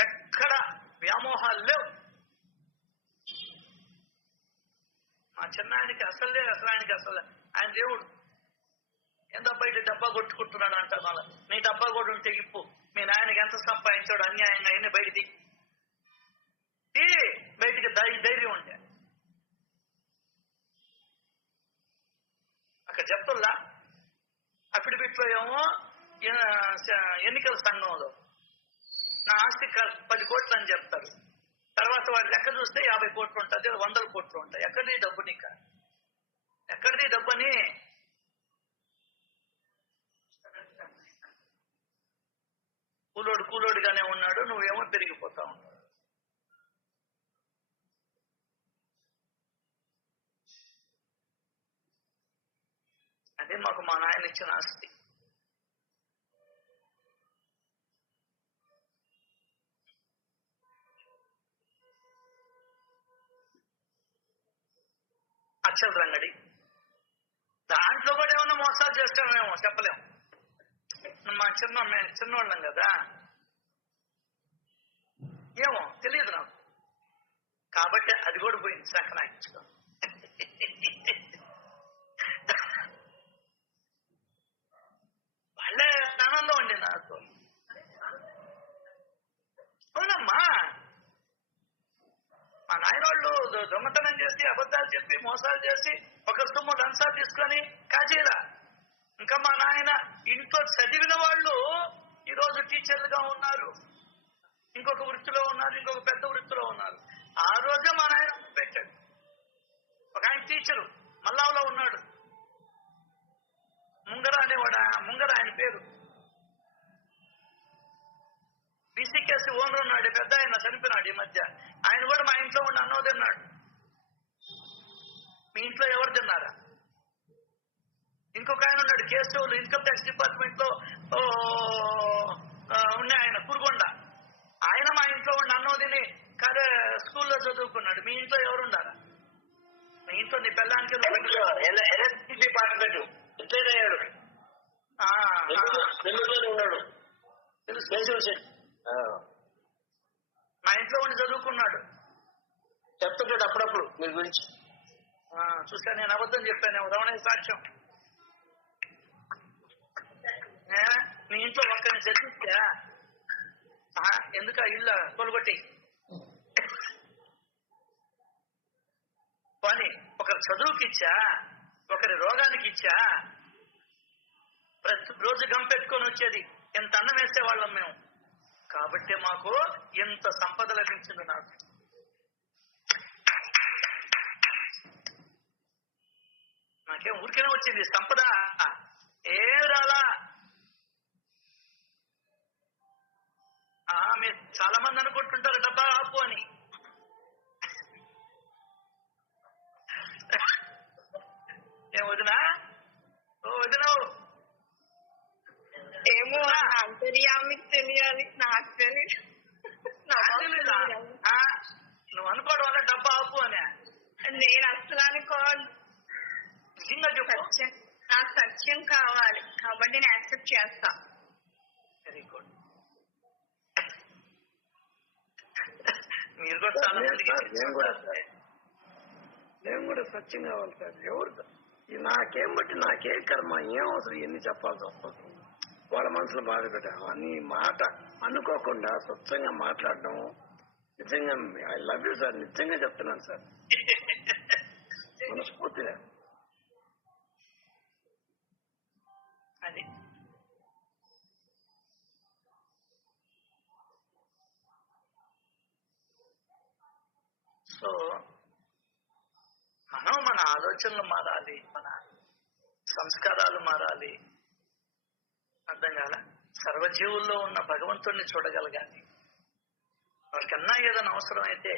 ఎక్కడ వ్యామోహాలు లేవు. మా చిన్నాయనికి అసలు ఆయన దేవుడు ఎంత బయట డబ్బా కొట్టుకుంటున్నాడు అంట. మళ్ళీ నీ డబ్బా కూడా ఉంటే ఇప్పు, మీ నాయనకి ఎంత సంపాదించాడు అన్యాయంగా అయినా బయటికి బయటికి ధైర్యం ఉంటే అక్కడ చెప్తుల్లా. అఫిడవిట్లో ఏమో ఎన్నికల సంఘంలో నా ఆస్తి 10 కోట్లు అని చెప్తారు. తర్వాత వాడు లెక్క చూస్తే 50 కోట్లు ఉంటుంది, 100 కోట్లు ఉంటాయి. ఎక్కడిది డబ్బు? నీక ఎక్కడిది డబ్బని? కూలోడుగానే ఉన్నాడు, నువ్వేమో పెరిగిపోతా ఉన్నావు. అదే మాకు మా నాయన ఇచ్చిన ఆస్తి. అచ్చల రంగడి దాంట్లో కూడా ఏమన్నా మోసాలు చేస్తామేమో చెప్పలేము. మా చిన్నోళ్ళం కదా, ఏమో తెలియదు నాకు. కాబట్టి అది కూడా పోయింది సంక్రాంతించుకో. వాళ్ళే ఆనందం అండి నాకు. అవునమ్మా, మా నాయన వాళ్ళు దొంగతనం చేసి, అబద్ధాలు చెప్పి, మోసాలు చేసి, ఒకరి సొమ్ము లంచాలు తీసుకొని కాజీలా. ఇంకా మా నాయన ఇంట్లో చదివిన వాళ్ళు ఈరోజు టీచర్లుగా ఉన్నారు, ఇంకొక వృత్తిలో ఉన్నారు, ఇంకొక పెద్ద వృత్తిలో ఉన్నారు. ఆ రోజే మా నాయన పెట్టాడు. ఒక ఆయన టీచరు మల్లావులో ఉన్నాడు, ముంగర అనేవాడు. ముంగర ఆయన పేరు. బీసీకేసి ఓనర్ ఉన్నాడు, పెద్ద ఆయన చనిపోయినాడు ఈ మధ్య. ఆయన కూడా మా ఇంట్లో ఉండి అన్నో తిన్నాడు. మీ ఇంట్లో ఎవరు తిన్నారా? ఇంకొక ఆయన ఉన్నాడు కేశవులు, ఇన్కమ్ ట్యాక్స్ డిపార్ట్మెంట్ లో ఉండే ఆయన, కురుగొండ. ఆయన మా ఇంట్లో ఉండి అన్నో తిని స్కూల్లో చదువుకున్నాడు. మీ ఇంట్లో ఎవరున్నారా? మీ ఇంట్లో నీ పిల్లానికి డిపార్ట్మెంట్ అయ్యాడు, తెలుసు. మా ఇంట్లో ఉండి చదువుకున్నాడు. చెప్తుంటాడు అప్పుడప్పుడు మీ గురించి. చూసా, నేను అబద్ధం చెప్పాను. రమణ సాక్ష్యం. నీ ఇంట్లో ఒక్కరిని చదివించా ఎందుక ఇల్లు కొలుగొట్టి పని, ఒకరి చదువుకి ఇచ్చా, ఒకరి రోగానికి ఇచ్చా. ప్రతి రోజు గంపెట్టుకొని వచ్చేది. ఎంత అన్నం వేసేవాళ్ళం మేము. కాబట్టి మాకు ఎంత సంపద లభించింది. నాకు నాకేం ఊరికేనే వచ్చింది సంపద, ఏం రాలా. మీరు చాలా మంది అనుకుంటుంటారు డబ్బా ఆపు అని. ఏం వదినా? వదినవు ఏమో అంతర్యామికి తెలియాలి, నాకు తెలియదు. నువ్వు అనుకోవడం వల్ల డబ్బా ఆపు అని నేను అసలు అనుకోను. నాకు సత్యం కావాలి కాబట్టి నేను యాక్సెప్ట్ చేస్తా. Very good. మీరు కూడా చాలా నేను కూడా సత్యం కావాలి సార్. ఎవరు నాకేం బట్టి నాకే కర్మ, ఏం అవసరం ఎన్ని చెప్పాల్సి వస్తుంది. వాళ్ళ మనసులో బాధ పెట్టాను అని మాట అనుకోకుండా స్వచ్ఛంగా మాట్లాడడం. నిజంగా ఐ లవ్ యూ సార్, నిజంగా చెప్తున్నాను సార్, మనస్ఫూర్తిగా. అది సో మనం మన ఆలోచనలు మారాలి, మన సంస్కారాలు మారాలి. అర్థం కాల? సర్వజీవుల్లో ఉన్న భగవంతుడిని చూడగలగాలి. వారికన్నా ఏదైనా అవసరం అయితే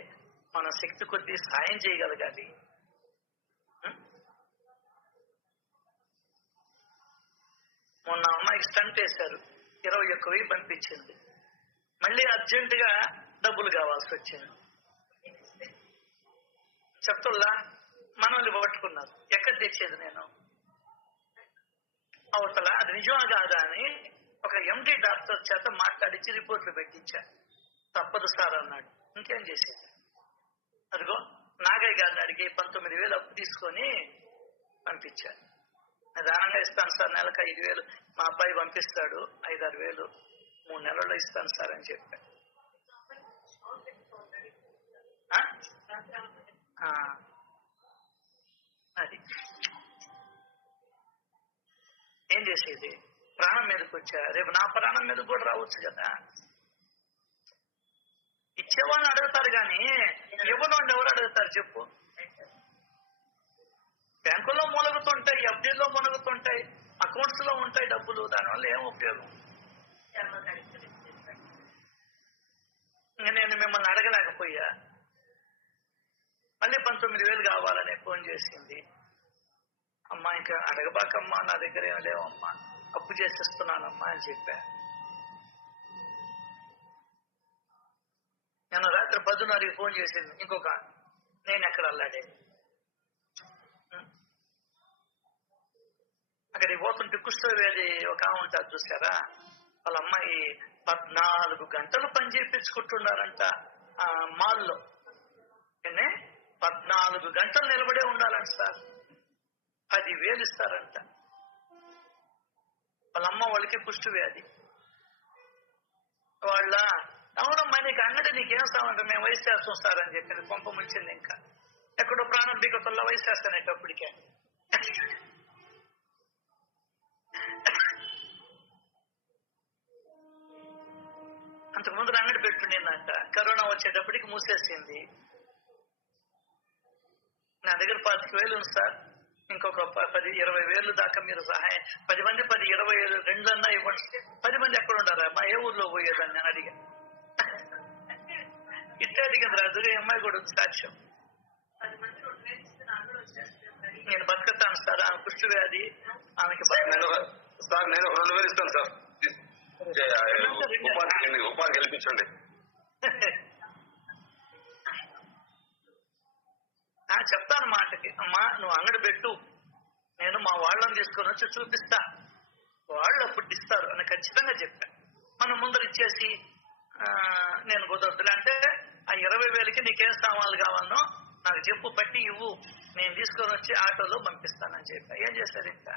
మన శక్తి కొద్దీ సాయం చేయగలగాలి. మొన్న అమ్మాయికి స్టంట్ వేశారు, 21,000 పంపించింది. మళ్ళీ అర్జెంటుగా డబ్బులు కావాల్సి వచ్చింది. చెప్తుల్లా మనల్ని పట్టుకున్నారు. ఎక్కడ తెచ్చేది నేను అవతల అది నిజమా కాదా అని ఒక ఎండి డాక్టర్ చేత మాట్లాడించి రిపోర్ట్లు పెట్టించా. తప్పదు సార్ అన్నాడు. ఇంకేం చేసేది? అదిగో నాగయ్య గారిని అడిగి 19,000 అప్పు తీసుకొని పంపించాను. నిదానంగా ఇస్తాను సార్, నెలకు 5,000 మా అబ్బాయి పంపిస్తాడు, 5-6,000 3 నెలల్లో ఇస్తాను సార్ అని చెప్పాను. అది ఏం చేసేది? ప్రాణం మీదకి వచ్చా, రేపు నా ప్రాణం మీద కూడా రావచ్చు కదా. ఇచ్చేవాళ్ళని అడుగుతారు కానీ ఇవ్వనోళ్ళు ఎవరు అడుగుతారు చెప్పు? బ్యాంకుల్లో మునుగుతుంటాయి, ఎఫ్డీలో మునుగుతుంటాయి, అకౌంట్స్ లో ఉంటాయి డబ్బులు, దానివల్ల ఏం ఉపయోగం? నేను మిమ్మల్ని అడగలేకపోయా. మళ్ళీ 19,000 కావాలని ఫోన్ చేసింది. అమ్మా ఇంకా అడగబాకమ్మా, నా దగ్గర ఏం లేవమ్మా, అప్పు చేసేస్తున్నానమ్మా అని చెప్పా. నేను రాత్రి 10:30కి ఫోన్ చేసింది ఇంకొక, నేను ఎక్కడ అల్లాడే అక్కడికి పోతుంటే కుష్ఠవ్యాధి ఒక ఉంటుంది చూసారా, వాళ్ళ అమ్మాయి 14 గంటలు పని చేయించుకుంటున్నారంట ఆ మాల్లో. 14 గంటలు నిలబడే ఉండాలంట సార్, 10,000 ఇస్తారంట. వాళ్ళ అమ్మ వాళ్ళకి కుష్ఠవ్యాధి. వాళ్ళ అవునమ్మా నీకు అంగడి నీకేం సామంటే మేము వయసు చేస్తాం సార్ అని చెప్పింది. కొంప ముంచింది. ఇంకా ఎక్కడో ప్రాణం బిగతల్లో వయసు చేస్తానేటప్పటికే. అంతకుముందు అంగడి పెట్టుండిందంట, కరోనా వచ్చేటప్పటికి మూసేసింది. నా దగ్గర 25,000 ఉంది సార్, ఇంకొక 10-20,000 దాకా మీరు సహాయం, 10 మంది 10-20 రెండ్లన్నా ఇవ్వండి. 10 మంది ఎక్కడ ఉండారా మా ఏ ఊర్లో పోయేదని నేను అడిగా. ఇట్లా అడిగింది రాజు. అమ్మాయి కూడా ఉంది సాక్ష్యం. నేను బతుకుతాను సార్, ఆమె కుష్టి వ్యాధి, ఆమెకి సార్ నేను 2,000 ఇస్తాను సార్, ఉపాధి గెలిపించండి. చెప్తాను మాటకి, అమ్మా నువ్వు అంగడి పెట్టు, నేను మా వాళ్ళని తీసుకొని వచ్చి చూపిస్తా, వాళ్ళు అప్పుడు ఇస్తారు అని ఖచ్చితంగా చెప్పా. మనం ముందర ఇచ్చేసి నేను కుదరదులే అంటే ఆ 20,000కి నీకేం సామాన్లు కావాలనో నాకు చెప్పు, పట్టి ఇవ్వు, నేను తీసుకొని వచ్చి ఆటోలో పంపిస్తానని చెప్పా. ఏం చేశారు? ఇంకా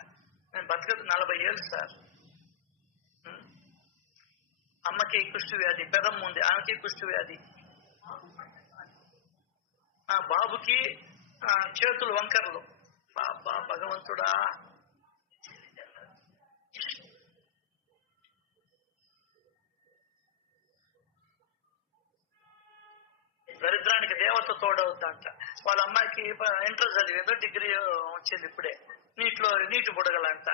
నేను బతకదు 40 ఏళ్ళు సార్. అమ్మకి కుష్టి వ్యాధి, పెదమ్మ ఉంది, ఆమెకి కుష్టి వ్యాధి, బాబుకి చేతులు వంకర్లు. బాబా భగవంతుడా, దరిద్రానికి దేవత తోడవుద్దంట. వాళ్ళ అమ్మాయికి ఇంటర్ చదివిందో, డిగ్రీ వచ్చింది ఇప్పుడే, నీటి బుడగలంట.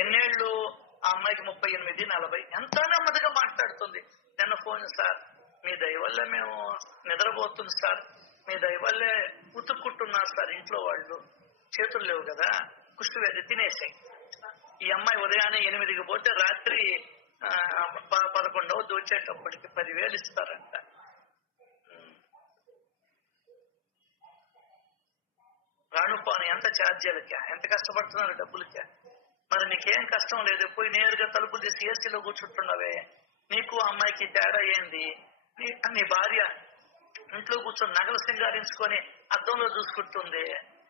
ఎన్నేళ్ళు? ఆ అమ్మాయికి 38-40. ఎంత నెమ్మదిగా మాట్లాడుతుంది. నిన్న ఫోన్, సార్ మీ దయ వల్లే మేము నిద్రపోతుంది సార్, మీ దయ వల్లే ఉతుక్కుంటున్నారు సార్ ఇంట్లో వాళ్ళు, చేతులు లేవు కదా, కుష్టి వ్యాధి తినేసాయి. ఈ అమ్మాయి ఉదయాన్నే 8కి పోతే రాత్రి 11 వచ్చేటప్పటికి 10,000 ఇస్తారంట. రానుపోను ఎంత ఛార్జీలకి, ఎంత కష్టపడుతున్నారు డబ్బులకి. మరి నీకేం కష్టం లేదు, పోయి నేరుగా తలుపులు తీసి ఏసీలో కూర్చుంటున్నావే. నీకు అమ్మాయికి తేడా ఏంది? నీ భార్య ఇంట్లో కూర్చొని నగలు సింగారించుకొని అద్దంలో చూసుకుంటుంది.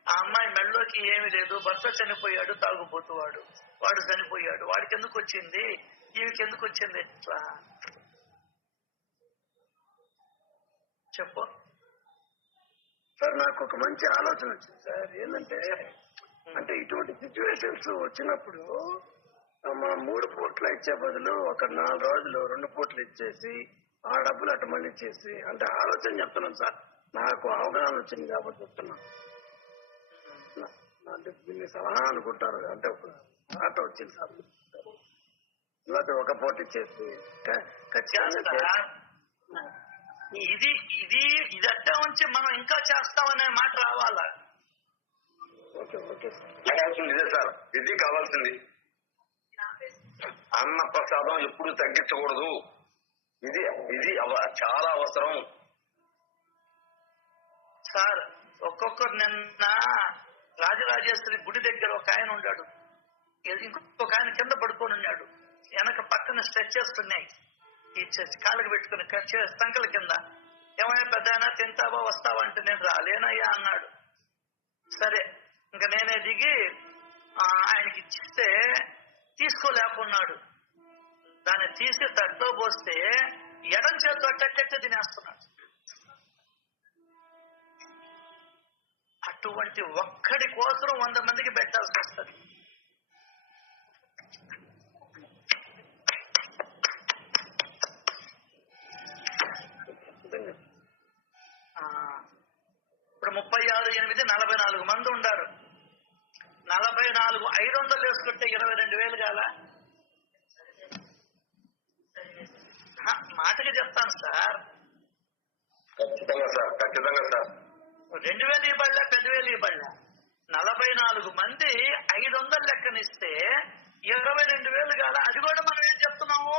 ఆ అమ్మాయి మెడలోకి ఏమీ లేదు, భర్త చనిపోయాడు, తాగుబోతువాడు, వాడు చనిపోయాడు, వాడికి ఎందుకు వచ్చింది, ఈమెకి ఎందుకు వచ్చింది? ఇట్లా చెప్పు సార్. నాకు ఒక మంచి ఆలోచన వచ్చింది సార్. ఏంటంటే అంటే ఇటువంటి సిచ్యువేషన్స్ వచ్చినప్పుడు మా 3 పూట్లు ఇచ్చే బదులు ఒక 4 రోజులు 2 పూట్లు ఇచ్చేసి ఆ డబ్బులు అటు మళ్ళీ ఇచ్చేసి, అంటే ఆలోచన చెప్తున్నాను సార్, నాకు అవగాహన వచ్చింది కాబట్టి చెప్తున్నాను. అంటే దీన్ని సలహా అనుకుంటారు, అంటే ఒక మాట వచ్చింది సార్. లేకపోతే ఒక పూట ఇచ్చేసి ఇది అట్టా ఉంచి మనం ఇంకా చేస్తామనే మాట రావాలా? Okay okay sir. కావాల్సింది ఇదే సార్, ఇది కావాల్సింది. అన్న ప్రసాదం ఎప్పుడు తగ్గించకూడదు. ఇది ఇది చాలా అవసరం సార్. ఒక్కొక్కరు నిన్న రాజరాజేశ్వరి గుడి దగ్గర ఒక ఆయన ఉన్నాడు, ఇంకొక ఆయన కింద పడుకొని ఉన్నాడు. వెనక పక్కన స్ట్రెచెస్ ఉన్నాయి, ఈ కాళ్ళకి పెట్టుకుని సంకల కింద. ఏమైనా పెద్ద అయినా తింటావా వస్తావా అంటే నేను రాలేనయ్యా అన్నాడు. సరే ఇంకా నేనే దిగి ఆయనకి ఇచ్చిస్తే తీసుకోలేకున్నాడు. దాన్ని తీసి తట్లో పోస్తే ఎడం చేతితో అట్టట్టే తినేస్తున్నాడు. అటువంటి ఒక్కడి కోసం 100 మందికి పెట్టాల్సి వస్తుంది. ఇప్పుడు 36/8 44 మంది ఉండారు. 44 500 వేసుకుంటే 22,000 కాల. మాటగా చెప్తాను సార్. ఖచ్చితంగా సార్, ఖచ్చితంగా సార్. 2,000 ఇవ్వబడలే, 10,000 ఇవ్వబడలే. 44 మంది 500 లెక్కనిస్తే 22,000 కాల. అది కూడా మనం ఏం చెప్తున్నాము,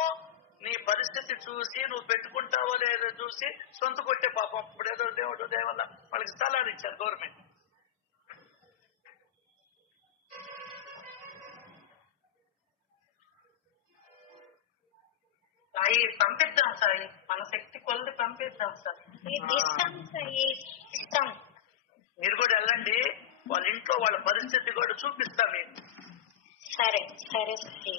నీ పరిస్థితి చూసి నువ్వు పెట్టుకుంటావో లేదో చూసి సొంత కొట్టే పాపం. ఇప్పుడు ఏదో దేవుడు దేవల్ల వాళ్ళకి స్థలాలు ఇచ్చారు గవర్నమెంట్. సాయి పంపిద్దాం సాయి, మన శక్తి కొలది పంపిద్దాం సార్. మీరు కూడా వెళ్ళండి, వాళ్ళ ఇంట్లో వాళ్ళ పరిస్థితి కూడా చూపిస్తా మీకు. సరే సరే సాయి.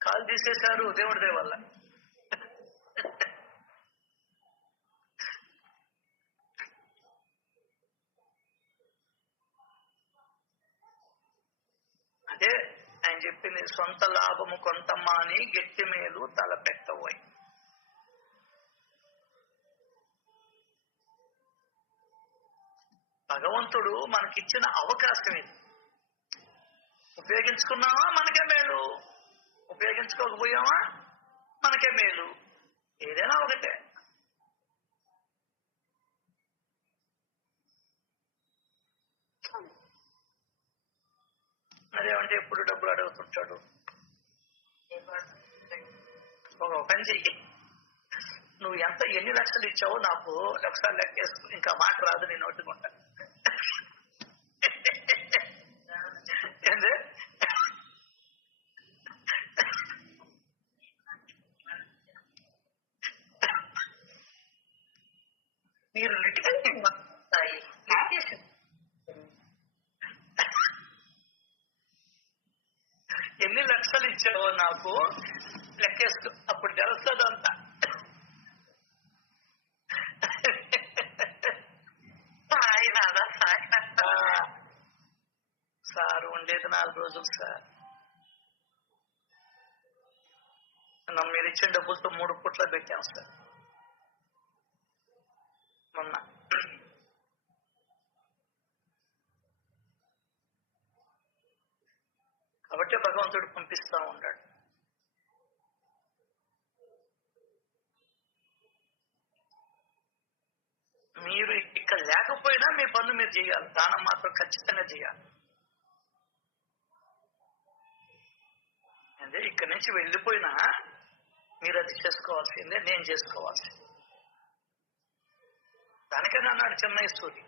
కాలు తీసేశారు దేవుడి దయ వల్ల. అదే ఆయన చెప్పింది, సొంత లాభము కొంతమ్మా అని గట్టి మేలు తల పెట్టబోయి. భగవంతుడు మనకిచ్చిన అవకాశం ఇది. ఉపయోగించుకున్నామా మనకే మేలు, ఉపయోగించుకోకపోయామా మనకే మేలు. ఏదైనా ఒకటే. అదేమంటే ఎప్పుడు డబ్బులు అడుగుతుంటాడు. ఒక పని చెయ్యి, నువ్వు ఎన్ని లక్షలు ఇచ్చావో నాకు ఒకసారి లెక్కేసుకు, ఇంకా మాట రాదు నేను ఒట్టుకుంటా. ఏంది మీరు ఎన్ని లక్షలు ఇచ్చావో నాకు లెక్కేసుకో, అప్పుడు తెలుస్తుంది అంతా. సార్ ఉండేది 4 రోజులు సార్. మీరు ఇచ్చిన డబ్బులతో 3 పూట్ల పెట్టాం సార్ మొన్న. కాబట్టి భగవంతుడు పంపిస్తా ఉన్నాడు. మీరు ఇక్కడ లేకపోయినా మీ పనులు మీరు చేయాలి, దానం మాత్రం ఖచ్చితంగా చేయాలి. అంటే ఇక్కడి నుంచి వెళ్ళిపోయినా మీరు అది చేసుకోవాల్సిందే, నేను చేసుకోవాల్సిందే. దానికన్నా అన్నాడు చిన్నయ్య,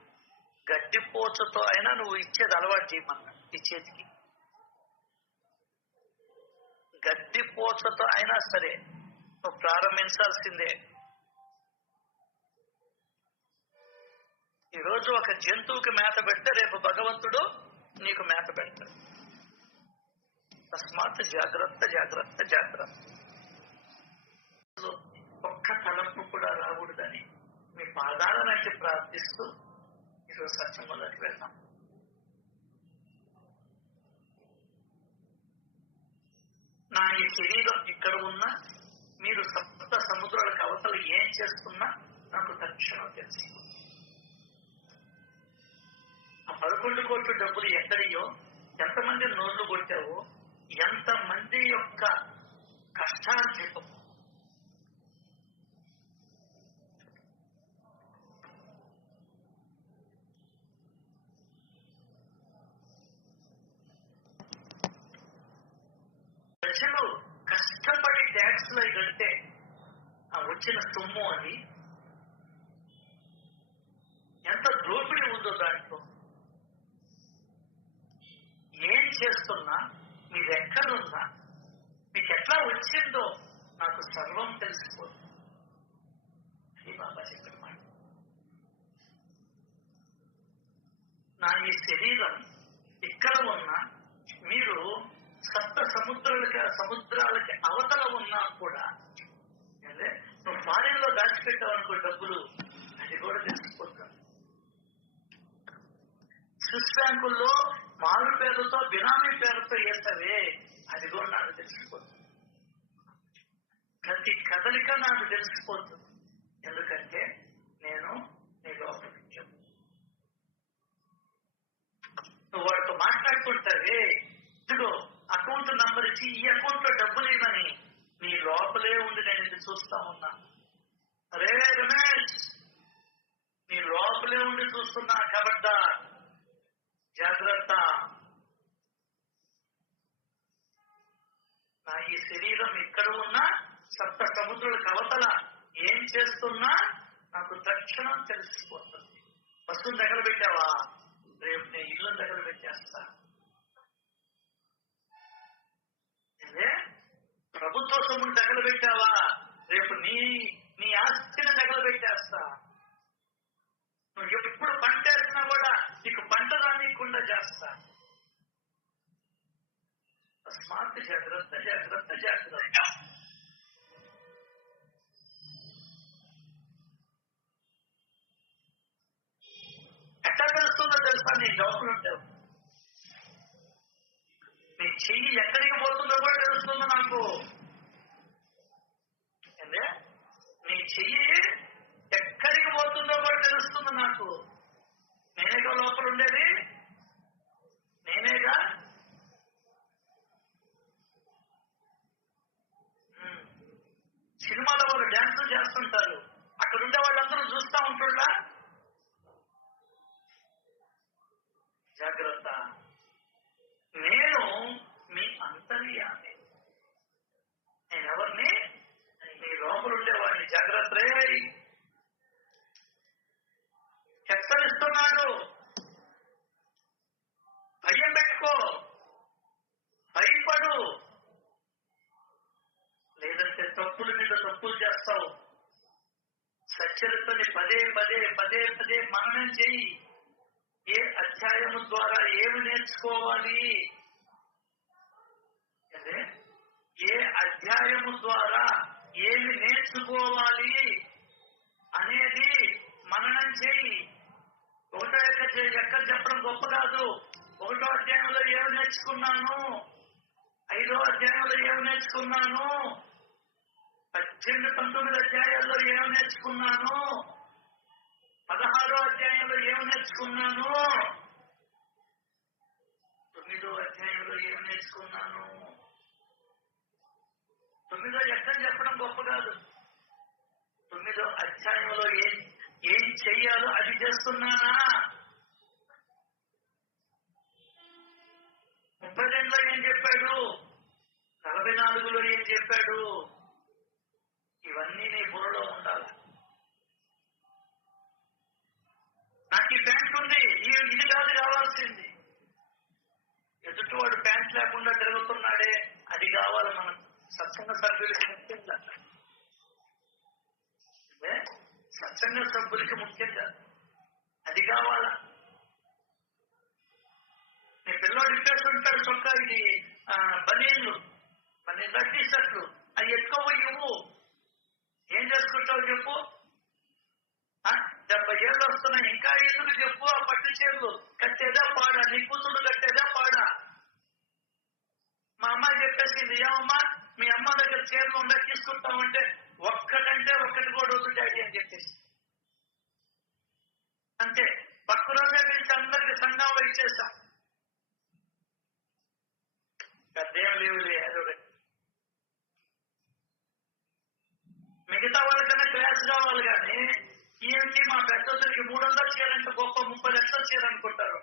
గడ్డిపోచతో అయినా నువ్వు ఇచ్చేది అలవాటు చేయమన్నాడు. ఈ చేతికి గడ్డిపోచతో అయినా సరే నువ్వు ప్రారంభించాల్సిందే. ఈరోజు ఒక జంతువుకి మేత పెడితే రేపు భగవంతుడు నీకు మేత పెడతాడు. తస్మాత్ జాగ్రత్త జాగ్రత్త జాగ్రత్త. ఒక్క తలంపు కూడా రాకూడదని మీ పాదాలనంటే ప్రార్థిస్తూ ఈరోజు సత్సంగంలోకి వెళ్తాం. నా ఈ శరీరం ఇక్కడ ఉన్నా, మీరు సప్త సముద్రాలకు అవతల ఏం చేస్తున్నా నాకు తక్షణం తెలుసు. ఆ 11 కోట్ల డబ్బులు ఎక్కడియో, ఎంతమంది నోళ్లు కొట్టావో, ఎంతమంది యొక్క కష్టార్జితం వచ్చిన సొమ్ము అది. ఎంత దోపిడీ ఉందో దాంట్లో. ఏం చేస్తున్నా, మీరెక్కడున్నా, మీకు ఎట్లా వచ్చిందో నాకు సర్వం తెలిసిపోతుంది. బాబా చెప్పిన మాట. నా ఈ శరీరం ఇక్కడ ఉన్నా, మీరు సప్త సముద్రాలకి అవతల ఉన్నా కూడా, అంటే నువ్వు ఫారిన్ లో దాచిపెట్టావు అనుకో డబ్బులు, అది కూడా తెలిసిపోతాను. స్విస్ బ్యాంకుల్లో మారు పేరుతో బినామీ పేరుతో వేస్తావే, అది కూడా నాకు తెలిసిపోతుంది. ప్రతి కదలిక నాకు తెలిసిపోతుంది. ఎందుకంటే నేను నీ లోపల నువ్వు వాడితో మాట్లాడుకుంటావే, ఇదిగో అకౌంట్ నంబర్ ఇచ్చి ఈ అకౌంట్ లో డబ్బులు ఇవ్వని, నీ లోపలే ఉండి నేను ఇది చూస్తా ఉన్నా. అరే రమేష్, నీ లోపలే ఉండి చూస్తున్నా, కాబట్టి జాగ్రత్త. నా ఈ శరీరం ఇక్కడ ఉన్నా, సప్త సముద్రులకు అవతల ఏం చేస్తున్నా నాకు తక్షణం తెలిసిపోతుంది. వస్తువుని తగలబెట్టావా, రేపు నేను ఇల్లుని తగలబెట్టేస్తా. అదే ప్రభుత్వ సొమ్ముని తగలబెట్టావా, రేపు నీ ఆస్తిని తగలబెట్టేస్తా. నువ్వు ఎప్పుడు పంట వేసినా కూడా నీకు పంట రానికుండా చేస్తా. తస్మాత్ జాగ్రత్త జాగ్రత్త జాగ్రత్త. ఎట్లా తెలుస్తుందో తెలుసా, నీ లోపల ఉంటావు. నీ చెయ్యి ఎక్కడికి పోతుందో కూడా తెలుస్తుందో నాకు. నీ చెయ్యి ఎక్కడికి పోతుందో కూడా తెలుస్తుంది నాకు. నేనేగా లోపల ఉండేది, నేనేగా. సినిమాలో వాళ్ళు డ్యాన్సులు చేస్తుంటారు, అక్కడ ఉండే వాళ్ళందరూ చూస్తూ ఉంటుండా. జాగ్రత్త. నేను మీ అంతర్యామి. నేనెవరిని? నీ లోపల ఉండేవాడిని. జాగ్రత్త రే. హెచ్చరిస్తున్నాడు, భయం పెట్టుకో, భయపడు. లేదంటే తప్పుల మీద తప్పులు చేస్తావు. సచ్చరితని పదే పదే పదే పదే మననం చెయ్యి. ఏ అధ్యాయము ద్వారా ఏమి నేర్చుకోవాలి, అదే ఏ అధ్యాయము ద్వారా ఏమి నేర్చుకోవాలి అనేది మననం చేయి. ఒకటో ఎక్కడ చెప్పడం గొప్ప కాదు. 1వ అధ్యాయంలో ఏమి నేర్చుకున్నాను, 5వ అధ్యాయంలో ఏమి నేర్చుకున్నాను, 18, 19 అధ్యాయాల్లో ఏమి నేర్చుకున్నాను, 16వ అధ్యాయంలో ఏమి నేర్చుకున్నాను, 9వ అధ్యాయంలో ఏమి నేర్చుకున్నాను. 9వ ఎక్కడ చెప్పడం గొప్ప కాదు. 9వ అధ్యాయంలో ఏం చెయ్యాలో అది చేస్తున్నానా. 32లో ఏం చెప్పాడు, 44లో ఏం చెప్పాడు, ఇవన్నీ నీ బుర్రలో ఉండాలి. నాకు ఈ ప్యాంట్ ఉంది, ఇది కాదు కావాల్సింది. ఎదుటివాడు ప్యాంట్ లేకుండా తిరుగుతున్నాడే, అది కావాలి. మనం సత్సంగ సభ్యులకి ముఖ్యంగా, సత్సంగ సభ్యులకి ముఖ్యంగా అది కావాలా. నీ పిల్లవాడు ఇప్పేస్తుంటాడు చొక్కా, ఇది బనీన్లు టీ షర్ట్లు, అవి ఎత్తుకోబోయి ఇవ్వు. ఏం చేసుకుంటావు చెప్పు. 70 ఏళ్ళు వస్తున్నాయి, ఇంకా ఎందుకు చెప్పు. ఆ పట్టు చీరలు కట్టేదా పాడా, నీ కూతుళ్ళు కట్టేదా పాడా. మా అమ్మాయి చెప్పేసింది, ఏమమ్మా మీ అమ్మ దగ్గర చీరలు ఉండే తీసుకుంటామంటే ఒక్కటంటే ఒక్కటి కూడా వద్దు డాడీ అని చెప్పేసి. అంతే, పక్క రోజే పిలిచి అందరికి సంఘంలో ఇచ్చేస్తాం. పెద్దేం లేవులే, అదొకటి. మిగతా వాళ్ళకన్నా క్లాస్ కావాలి కానీ ఏంటి మా పెద్దోళ్ళకి 300 చీరంటే గొప్ప, 30 లక్షల చీర అనుకుంటారు.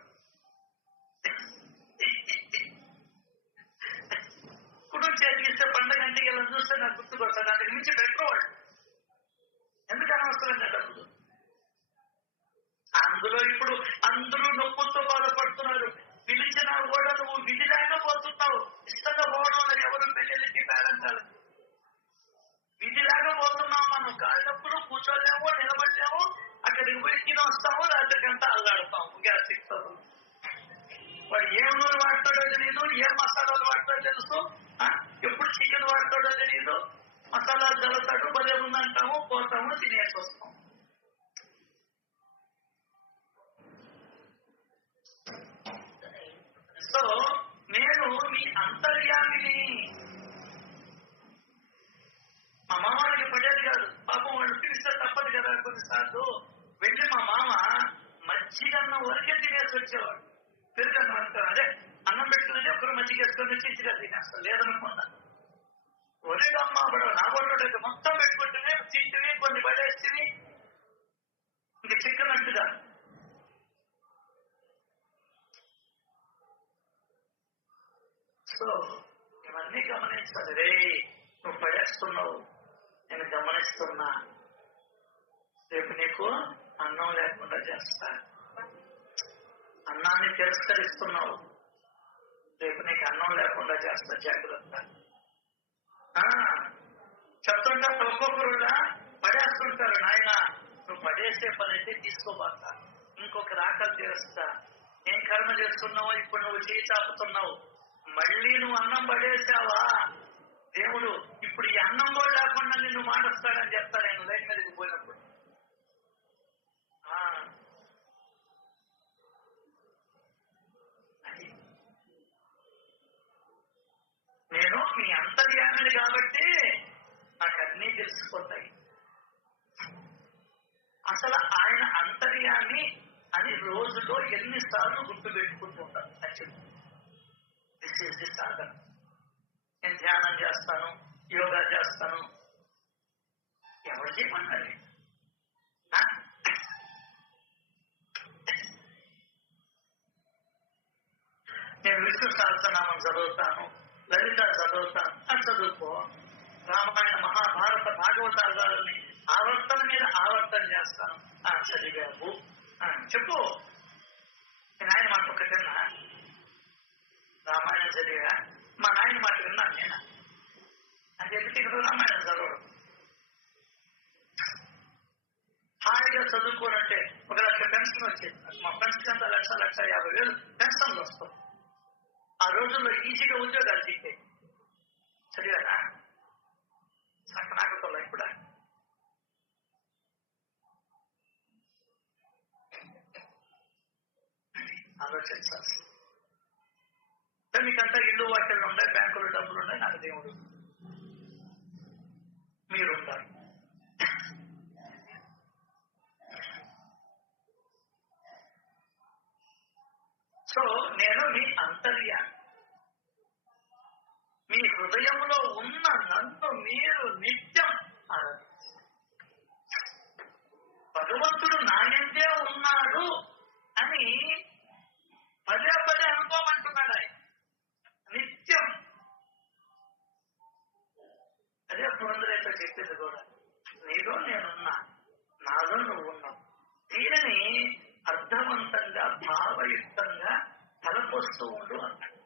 కుటుంబ చేతికిస్తే పండగ అంటే ఇలా చూస్తే నాకు గుర్తుకొస్తారు. దానికి మించి పెట్టుకోవాలి. ఇప్పుడు అందరూ నొప్పులతో బాధపడుతున్నారు. పిలిచినా కూడా నువ్వు విధి లేకపోతున్నావు. ఇష్టంగా పోవడం అని ఎవరు పెళ్ళి పేరెంట్స్ విధి లేకపోతున్నావు. మనం కాళ్ళప్పుడు కూర్చోలేము, నిలబడలేము. అక్కడికి పోయి తిని వస్తాము, రాత్రి గంట అల్లాడుతాము. గ్యాస్ ఇస్తాము. వాడు ఏం నూనె వాడతాడో తెలియదు, ఏం మసాలాలు వాడతాడో తెలుసు. ఎప్పుడు చికెన్ వాడతాడో తెలియదు. మసాలాలు చల్లుతాడు, భలే ఉందంటాము, పోతాము, తినేసి వస్తాం. సో నేను మీ అంతర్యామిని. మా మామానికి పడేది కాదు పాపం. వాళ్ళు పిలిస్తే తప్పదు కదా. కొన్నిసార్లు వెళ్ళి మా మామ మజ్జిగన్నం వరకే తినేసి వచ్చేవాడు. పెరుగన్నం అంటారు, అదే అన్నం పెట్టుకునేది ఒకరు మజ్జిగ వేసుకొని వచ్చి ఇచ్చిగా తినేస్తాం. లేదనుకున్నా ఒరేగమ్మ పడవ నా పడవ మొత్తం పెట్టుకుంటేనే తింటివి, కొన్ని పడేస్తుంది. ఇంక చిక్కనట్టుగా. సో ఇవన్నీ గమనించాలి. రే నువ్వు పడేస్తున్నావు, నేను గమనిస్తున్నా. రేపు నీకు అన్నం లేకుండా చేస్తా. అన్నాన్ని తిరస్కరిస్తున్నావు, రేపు నీకు అన్నం లేకుండా చేస్తా. జాగ్రత్త. చెప్తుంటారు ఒక్కొక్కరు పడేస్తుంటారు. నాయన నువ్వు పడేసే పని అయితే తీసుకోబాక, ఇంకొకరు ఆకలి తీరుస్తా. ఏం కర్మ చేస్తున్నావో ఇప్పుడు నువ్వు చేయి చాపుతున్నావు. మళ్ళీ నువ్వు అన్నం పడేసావా, దేవుడు ఇప్పుడు ఈ అన్నం కూడా లేకుండా నిన్ను మాటస్తాడని చెప్తా నేను లైన్ మీదకి పోయినప్పుడు. నేను మీ అంతర్యామిని కాబట్టి నాకు అన్నీ తెలిసిపోతాయి. అసలు ఆయన అంతర్యామి అని రోజులో ఎన్నిసార్లు గుర్తు పెట్టుకుంటుంటాను. దిస్ ఈజ్ ది సాధన. నేను ధ్యానం చేస్తాను, యోగా చేస్తాను. ఎవరు చేయమన్నారు? నేను విష్ణు సహస్రనామం చదువుతాను, లలిత చదువుతాను. అని చదువుకో. రామాయణ, మహాభారత, భాగవతాలని ఆవర్తన మీద ఆవర్తన చేస్తాను. చదివావు చెప్పు. నేను ఆయన మాట ఒకటన్నా రామాయణం చదివా, మా నాయన మాట విన్నాను నేను. అని చెప్పి ఇక్కడ రామాయణం చదవడం హాయిగా చదువుకోనంటే 1,00,000 పెన్షన్ వచ్చేది. మా ఫ్రెండ్స్ అంతా 1,50,000 పెన్షన్లు వస్తాం. ఆ రోజుల్లో ఈజీగా ఉద్యోగాలు దిక్కే. చదివానా? సక్కనాకతోలా ఇప్పుడు ఆలోచించాల్సి. మీకంతా ఇల్లు వాటిల్లో ఉన్నాయి, బ్యాంకులు డబ్బులు ఉన్నాయి. నాకు దేవుడు మీరుంటారు. సో నేను మీ అంతర్యామి. మీ హృదయంలో ఉన్న నన్ను మీరు నిత్యం ఆరాధించాలి. భగవంతుడు నాయందే ఉన్నాడు అని పదే పదే అనుకోమంటున్నాడు ఆయన నిత్యం. అదే పురంధరేతో చెప్పింది కూడా, నీలో నేనున్నా, నాలో నువ్వు ఉన్నావు. దీనిని అర్థవంతంగా భావయుక్తంగా తలపోస్తూ ఉండు అన్నాడు.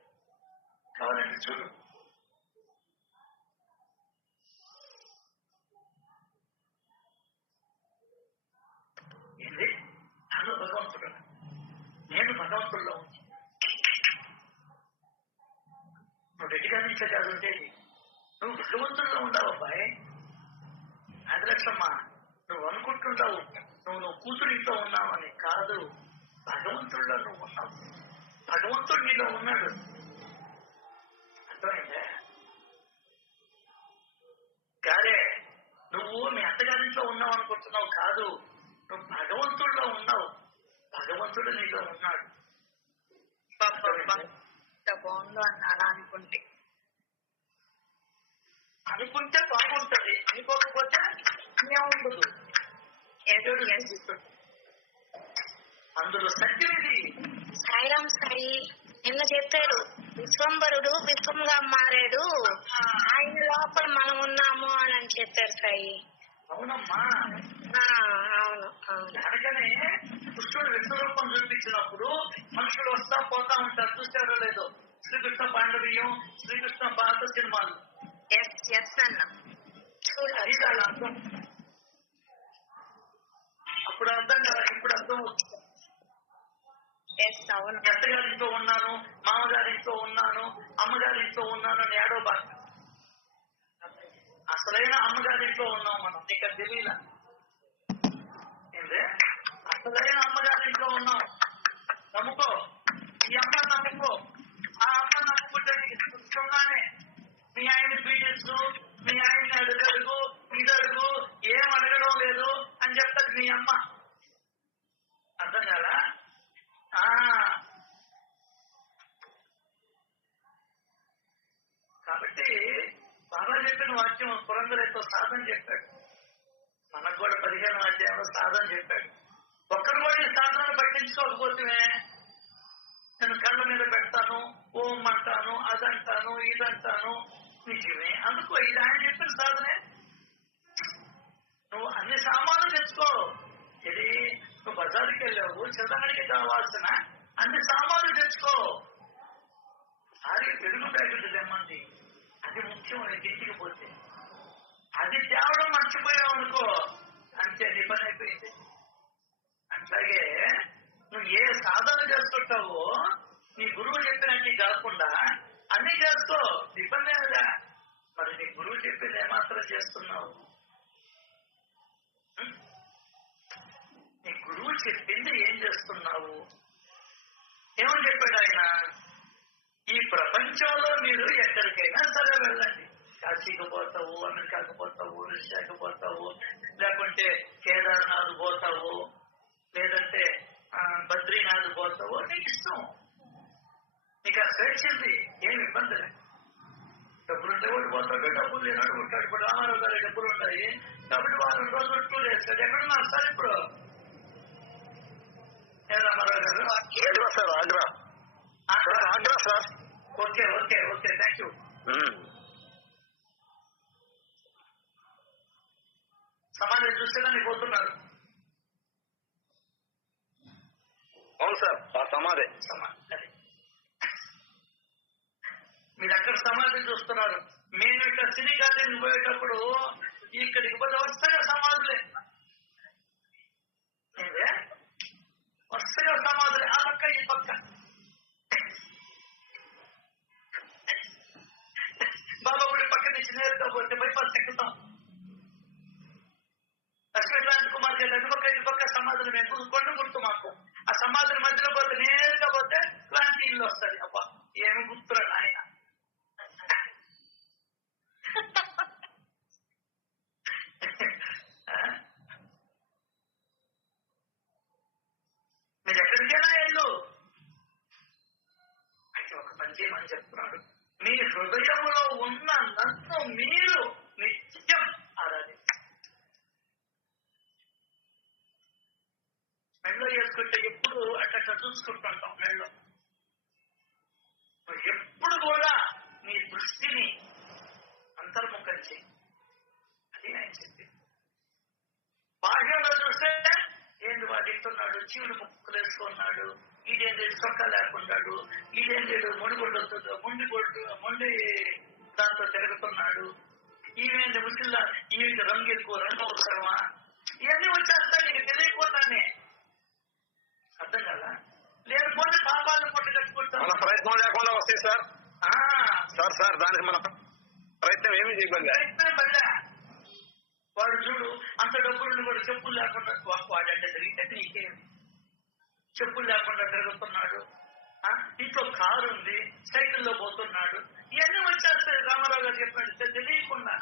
కావాలంటే చూడు. ఏంటి నాలో భగవంతుడు, నేను భగవంతుల్లో ఉంది. నువ్వు రెడ్డిగా నుంచే కాదుంటే నువ్వు భగవంతుల్లో ఉండవు అబ్బాయి. ఆదిలక్ష్మమ్మ, నువ్వు అనుకుంటుంటావు నువ్వు కూతురింట్లో ఉన్నావని. కాదు, భగవంతుల్లో నువ్వు ఉన్నావు. భగవంతుడు నీలో ఉన్నాడు. అర్థమైందే? కాదే నువ్వు మీ అత్తగారింట్లో ఉన్నావు అనుకుంటున్నావు. కాదు, నువ్వు భగవంతుడిలో ఉన్నావు. భగవంతుడు నీలో ఉన్నాడు. బాగుందో అలా అనుకుంటే బాగుంటది, అనుకోకపోతే ఉండదు. అందులో సత్యం ఇది. సాయిరాం సాయి నిన్న చెప్పాడు, విశ్వంబరుడు విశ్వంగా మారాడు, ఆయన లోపల మనం ఉన్నాము అని చెప్పారు సాయి. అవునమ్మా, అవును అవును. అనగానే కృష్ణుడు విశ్వరూపం చూపించినప్పుడు మనుషులు వస్తా పోతా ఉంటారు. చూసారో లేదో శ్రీకృష్ణ పాండవీయం, శ్రీకృష్ణ పాత సినిమాలు. అన్న అది దాని అర్థం. అప్పుడు అర్థం కదా, ఇప్పుడు అర్థం అవుతుంది. అత్తగారింట్లో ఉన్నాను, మామగారింట్లో ఉన్నాను, అమ్మగారింట్లో ఉన్నాను అని ఏడో బాధ. అసలైన అమ్మగారింట్లో ఉన్నాం మనం, నీకు అది తెలియలా. ఏంటే అసలైన అమ్మగారింట్లో ఉన్నాం. నమ్ముకో, ఈ అమ్మ నమ్ముకో. ఆ అమ్మ నమ్ముకుంటే నీకు సుఖంగానే మీ ఆయన పీడిస్తూ, మీ ఆయన అడుగు ఇది అడుగు, ఏం అడగడం లేదు అని చెప్తారు మీ అమ్మ. అర్థం కదా? కాబట్టి బాబా చెప్పిన వాక్యం పురందరేతో సాధన చెప్పాడు. మనకు కూడా 15వ అధ్యాయంలో సాధన చెప్పాడు. ఒక్కరు కూడా ఈ సాధనను పట్టించుకోకపోతే నేను కళ్ళ మీద పెడతాను, ఓం అంటాను, అదంటాను, ఇదంటాను. నిజమే అనుకో, ఇది ఆయన చెప్పిన సాధనే. నువ్వు అన్ని సామాన్లు తెచ్చుకో. ఇది నువ్వు బజార్కి వెళ్ళావు, చిన్నగడికి కావాల్సిన అన్ని సామాన్లు తెచ్చుకో. అది పెరుగు ప్యాకెట్ తెమ్మంది, అది ముఖ్యం. నీకు ఇంటికి పోతే అది తేవడం మర్చిపోయావు అనుకో, అంతే నీ పని అయిపోయింది. అట్లాగే నువ్వు ఏ సాధన చేసుకుంటావో నీ గురువు చెప్పినట్టు కాకుండా అన్ని చేసుకో, ఇబ్బంది ఏమిదా. మరి నీ గురువు చెప్పింది ఏమాత్రం చేస్తున్నావు? నీ గురువు చెప్పింది ఏం చేస్తున్నావు? ఏమని చెప్పాడు ఆయన? ఈ ప్రపంచంలో మీరు ఎక్కడికైనా సరే వెళ్ళండి. కాశీకి పోతావు, అమెరికాకు పోతావు, రష్యాకి పోతావు, లేకుంటే కేదార్నాథ్ పోతావు, లేదంటే బద్రీనాథ్ పోతావు, నీకు ఇష్టం. నీకు ఆ స్వేచ్ఛంది, ఏమి ఇబ్బంది లేదు. డబ్బులుంటే ఒకటి పోతాడు, డబ్బులు లేనాడు ఉంటాడు. ఇప్పుడు రామారావు గారి డబ్బులు ఉన్నాయి కాబట్టి వారం రోజులు టూర్ వేస్తాడు. ఎక్కడున్నారు సార్ ఇప్పుడు? రామారావు గారు sir Agra. Agra sir. Okay okay okay, thank you. సమాజం చూస్తేనే పోతున్నారు. అవును సార్, ఆ సమాధి. మీరు అక్కడ సమాధి చూస్తున్నారు. మేము ఇక్కడ సినీ గార్డెన్ పోయేటప్పుడు ఇక్కడికి పోతే వరుసగా సమాధులే, వరుసగా సమాధులే, ఆ పక్క ఈ పక్క. బాబాబుడి పక్క నుంచి నేరుగా పోతే బైపాస్ ఎక్కుతాం. లక్ష్మీకాంత్ కుమార్ గారి అటుపక్క ఇటుపక్క సమాధులు. మేము కొండ గుర్తు మాకు. ఆ సమాధుల మధ్యలో పోతే నేరుగా పోతే క్లాంతి ఇల్లు వస్తుంది. అబ్బా ఏమి గుర్తురాడు ఆయన. మీరు ఎక్కడికైనా వెళ్ళు. అయితే ఒక పని చేయమని చెప్తున్నాడు. మీ హృదయంలో ఉన్న నన్ను మీరు నిత్యం ఆరాధించాలి. మెళ్ళో వేసుకుంటే ఎప్పుడు అట్లా చూసుకుంటుంటాం. మెళ్ళో ఎప్పుడు కూడా నీ దృష్టిని అంతర్ముఖం చేయి. అది ఆయన చెప్పింది. బాహ్యంలో చూస్తే ఏంటి వాడు ఇస్తున్నాడు, చీవుడు ముక్కులు వేసుకున్నాడు, ఈడేంటి సొక్క లేకున్నాడు, ఈడేంటి మొండి దాంతో తిరుగుతున్నాడు, ఈవేంటి ముసిల్లా, ఈవేంటి రంగు ఎక్కువ, రంగు అవసరమా, ఇవన్నీ వచ్చేస్తాయి నీకు తెలియకుండానే. అర్థం కదా? లేకపోతే పాపాలను పొట్టు కట్టుకుంటాం. మన ప్రయత్నం లేకుండా వస్తాయి సార్. సార్ దానికి మన ప్రయత్నం ఏమి చేయగలి. ప్రయత్నం పడలే. వాడు చూడు అంత డబ్బులు కూడా చెప్పులు లేకుండా వాడంటే తిరిగితే నీకేమి, చెప్పులు లేకుండా తిరుగుతున్నాడు. ఇంట్లో కారు ఉంది, సైకిల్లో పోతున్నాడు. ఇవన్నీ వచ్చేస్తాయి. రామారావు గారు చెప్పాడు తెలియకుండా.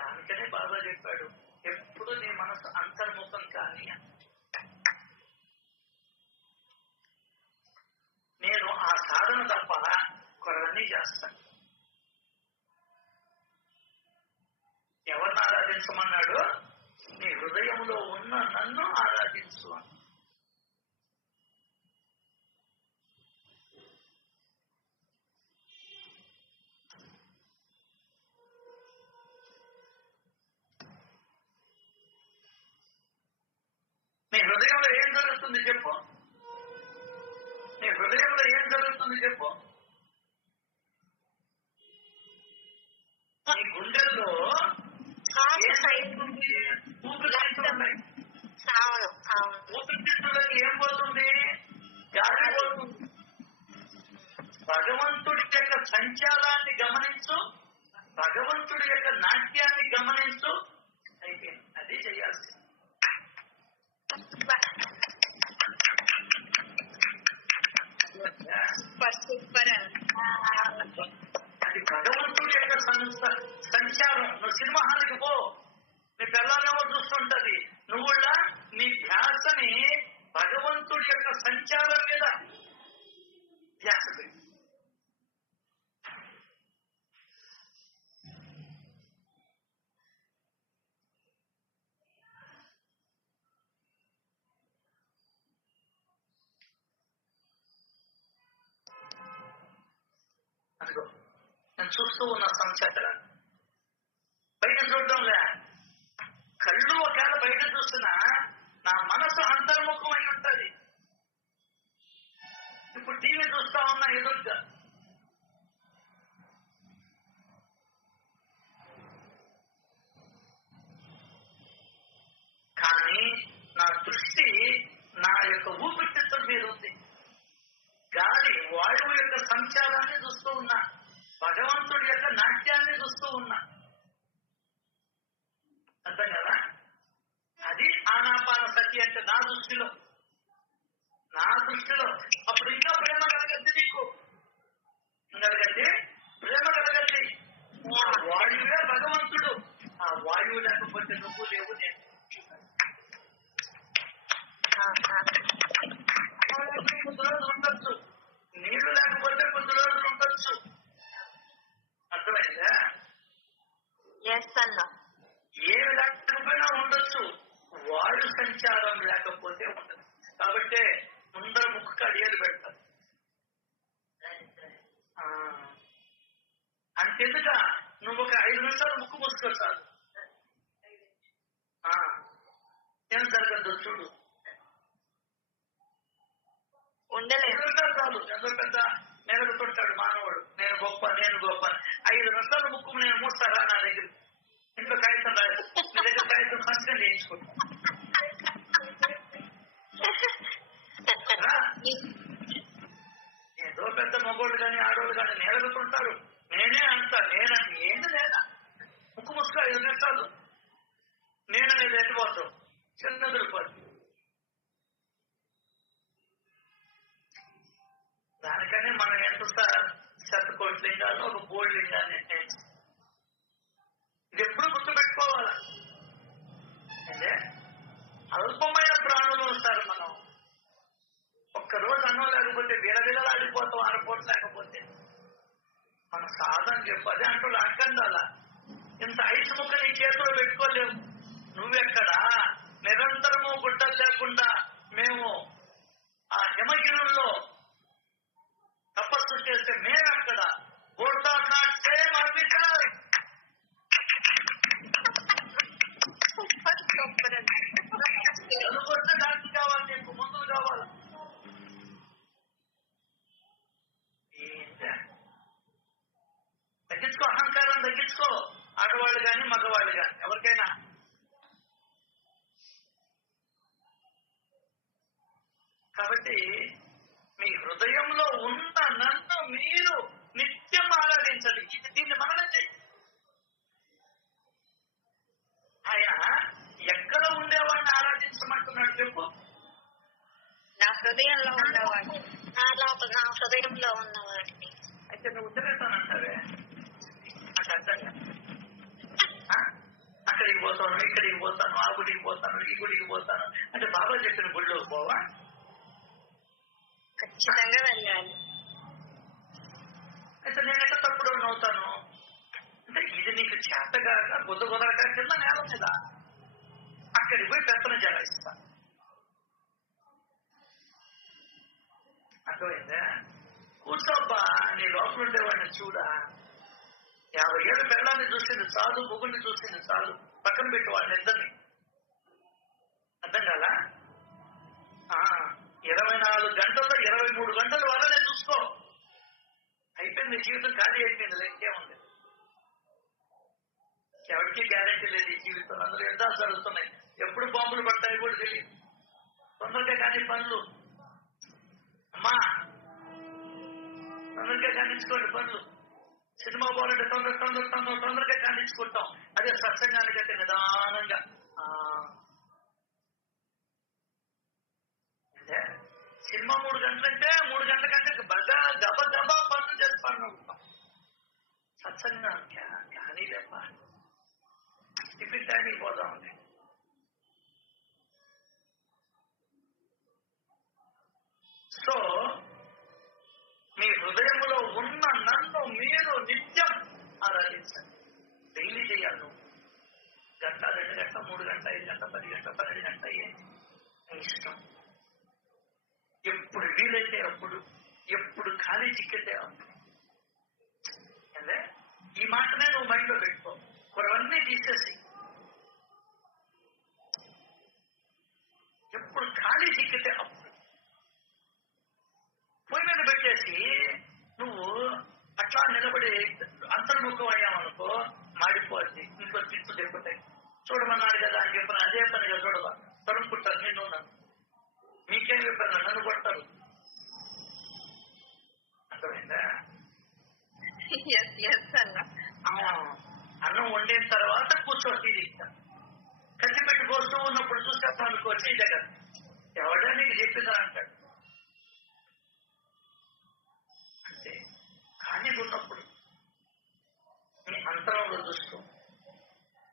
దానికనే బాబా చెప్పాడు, ఎప్పుడు నీ మనసు అంతర్ముఖం కానీ. నేను ఆ సాధన తప్ప కొరవన్నీ చేస్తాను. ఎవరిని ఆరాధించమన్నాడు? నీ హృదయంలో ఉన్న నన్ను ఆరాధించు. నీ హృదయంలో ఏం జరుగుతుంది చెప్పు? హృదయంలో ఏం జరుగుతుంది చెప్పు? నీ గుండెల్లో ఊపిరితిత్తులు ఉన్నాయి. ఊపిరితిత్తులకి ఏం పోతుంది? గాలి పోతుంది. భగవంతుడి యొక్క సంచారాన్ని గమనించు, భగవంతుడి యొక్క నాట్యాన్ని గమనించు. అయిపోయింది. అది చేయాల్సింది. అది భగవంతుడి యొక్క సంచారం. నువ్వు సినిమా హాల్కి పో, నీ పిల్లలేమో చూస్తుంటది. నువ్వు నీ ధ్యాసని భగవంతుడి యొక్క సంచారం మీద ధ్యాస పెట్టి. అదిగో నేను చూస్తూ ఉన్న సంచారాన్ని బయట చూడడంలే. కళ్ళు ఒకవేళ బయట చూస్తున్నా నా మనసు అంతర్ముఖమై ఉంటది. ఇప్పుడు టీవీ చూస్తా ఉన్నా ఎదురుగా, కానీ నా దృష్టి నా యొక్క ఊపిరితిత్తుల మీద ఉంది. గాలి వాయువు యొక్క సంచారాన్ని చూస్తూ ఉన్నా, భగవంతుడి యొక్క నాట్యాన్ని చూస్తూ ఉన్నా. అర్థం కదా? అది ఆనాపాన సతి అంటే నా దృష్టిలో. అప్పుడు ఇంకా ప్రేమ కలగద్ది, నీకు కలగద్ది, ప్రేమ కలగద్ది. వాయువే భగవంతుడు. ఆ వాయువు లేకపోతే నువ్వు లేవు, నేను. కొద్ది రోజులు ఉండొచ్చు, నీళ్లు లేకపోతే కొద్ది రోజులు ఉండొచ్చు. అర్థమైందా? ఏమి లేకపోయినా ఉండొచ్చు, వాయు సంచారం లేకపోతే ఉండదు. కాబట్టి ముందర ముక్కు అడిగేది పెడతారు. అంతెందుక నువ్వు ఒక 5 నిమిషాలు ముక్కు మూసుకొస్తాను, ఏం జరగదు చూడు. చాలు. ఎంతో పెద్ద నిలబెట్టాడు మానవుడు, నేను గొప్ప 5 నిమిషాలు ముక్కు నేను మూస్తారా? నా దగ్గర ఇంట్లో కాగితం రాదు, నీ దగ్గర కాగితం సంస్కరణ చేయించుకుంటా. ఏదో పెద్ద మగోళ్ళు కానీ ఆడోళ్ళు కానీ నిలబెట్టుంటారు. నేనే అంటా, నేనంటే ఏంది లేదా? ముక్కు ముసుకు 5 నిమిషాలు నేననేది ఎట్టిపోతాం, చిన్నదిరిపోతుంది. దానికని మనం ఎంత శతకోటి లింగాలు, ఒక బోర్డు లింగాన్ని నిర్ణయించాం. ఇది ఎప్పుడు గుర్తుపెట్టుకోవాలి. అంటే అల్పమైన ప్రాణులు ఉంటారు. మనం ఒక్కరోజు అన్నం లేకపోతే విలవిలలాడిపోతాం, అనుకోవడం లేకపోతే మన సాధన చెప్పు. అదే అంటూ అంటుండాల. ఇంత ఐసు ముక్క నీ చేతిలో పెట్టుకోలేము. నువ్వెక్కడా నిరంతరము గుడ్డలు లేకుండా మేము ఆ హిమగిరుల్లో తపస్సు చేస్తే మేమెక్కడ చదువుకొస్తే దానికి కావాలి, నీకు ముందుకు కావాలి. తగ్గించుకో, అహంకారం తగ్గించుకో. ఆడవాళ్ళు కానీ మగవాళ్ళు కానీ ఎవరికైనా. కాబట్టి మీ హృదయంలో ఉన్న నన్ను మీరు నిత్యం ఆరాధించాలి. దీన్ని మననం చేయి. ఆయన ఎక్కడ ఉండేవాడిని ఆరాధించమంటున్నాడు చెప్పు. నా హృదయంలో ఉన్నవాడిని, నా లోపల నా హృదయంలో ఉన్నవాడిని. అయితే నువ్వు ఉత్తరేస్తానంటావే, నాకు అర్థం కాదు. అక్కడికి పోతాను, ఇక్కడికి పోతాను, ఆ గుడికి పోతాను, ఈ గుడికి పోతాను అంటే బాబా చెప్పిన గుడిలోకి పోవా? ఖచ్చితంగా వెళ్ళాలి. అయితే నేనెక్కడ తప్పుడు అవుతాను అంటే ఇది నీకు చేతగా కుదరక కింద నేల మీద అక్కడికి పోయి పెత్తన జలాయిస్తా. అర్థమైందా? కూర్చోబ్బా, నీ లోపల ఉండేవాడిని చూడా. 50 ఏళ్ళు పెళ్ళాన్ని చూసింది చాలు, ముగ్గురిని చూసింది చాలు, పక్కన పెట్టి వాళ్ళని ఇద్దరిని. అర్థం కాలా? 24 గంటల్లో 23 గంటలు నీ జీవితం ఖాళీ అయిపోయింది, ఇంకేముంది? ఎవరికి గ్యారెంటీ లేదు ఈ జీవితంలో. అందులో యుద్ధాలు జరుగుతున్నాయి, ఎప్పుడు బాంబులు పడతాయి కూడా తెలియదు. తొందరగా కానీ పనులు అమ్మా, తొందరగా కానించుకోండి పనులు. సినిమా పోవాలంటే తొందరగా కానించుకుంటాం. అదే సత్సంగానికంటే నిదానంగా సినిమా 3 గంటలంటే 3 గంటల కంటే గబా పనులు చేస్తాను. సత్సంగా కానీ లేప టిఫిన్ టైంకి పోదామండి. సో మీ హృదయంలో ఉన్న నన్ను మీరు నిత్యం ఆరాధించండి. డైలీ చేయాలి. నువ్వు గంట, 2 గంటల, 3 గంటల, 5 గంటల, 10 గంటల, 12 గంటల ఏంటి నీ ఇష్టం. ఎప్పుడు వీలైతే అప్పుడు, ఎప్పుడు ఖాళీ చిక్కితే అప్పుడు. అంటే ఈ మాటనే నువ్వు మైండ్ లో పెట్టుకో. కొరవన్నీ తీసేసి ఎప్పుడు ఖాళీ చిక్కితే అప్పుడు పొయ్యి మీద పెట్టేసి నువ్వు అట్లా నిలబడి అంతర్ముఖం అయ్యామనుకో మాడిపోద్ది. ఇంకో తిట్టు దెబ్బతాయి. చూడమన్నాడు కదా అని చెప్పిన అదే పనిగా చూడవా తరుముకుంటారు నిన్ను. నన్ను మీకేం చెప్పారు? నన్ను కొడతారు. అర్థమైందా? అన్నం వండిన తర్వాత కూర్చోటి కత్తి పెట్టి కోస్తూ ఉన్నప్పుడు చూసేస్తాను అనుకో ఇదే కదా ఎవడా నీకు చెప్పిందా అంటాడు. అంటే ఖాళీ ఉన్నప్పుడు నీ అంతరంలో చూస్తూ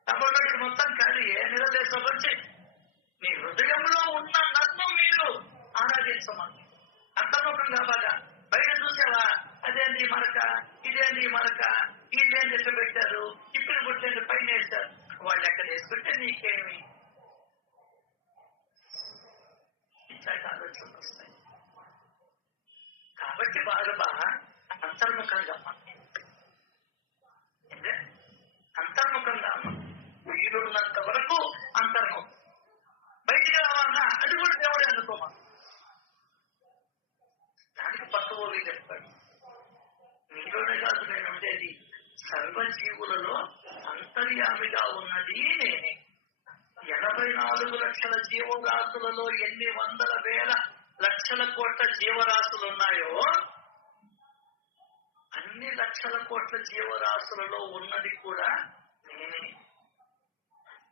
కాబట్టి మొత్తం ఖాళీ ఏ నిలదీసొచ్చి నీ హృదయంలో ఉన్న నన్ను మీరు ఆరాధించమని అంతర్ముఖంగా బాగా. బయట చూసావా అదేంటి మరక, ఇదేంటి మరక, ఇదేంటి ఎట్లా పెట్టారు, ఇప్పుడు పుట్టేది పైన వేశారు. వాళ్ళు ఎక్కడ వేసుకుంటే నీకేమి ఇట్లాంటి ఆలోచనలు వస్తాయి. కాబట్టి బాగా అంతర్ముఖంగా అంతర్ముఖంగా వీలున్నంత వరకు అంతర్ముఖం. బయటికి రావాలన్నా అది కూడా దేవుడే అనుకోమా. దానికి పక్కబోవి చెప్తాడు. నీలోనే కాదు నేను ఉండేది, సర్వజీవులలో అంతర్యామిగా ఉన్నది నేనే. 84 లక్షల జీవరాశులలో ఎన్ని వందల వేల లక్షల కోట్ల జీవరాశులు ఉన్నాయో అన్ని లక్షల కోట్ల జీవరాశులలో ఉన్నది కూడా నేనే.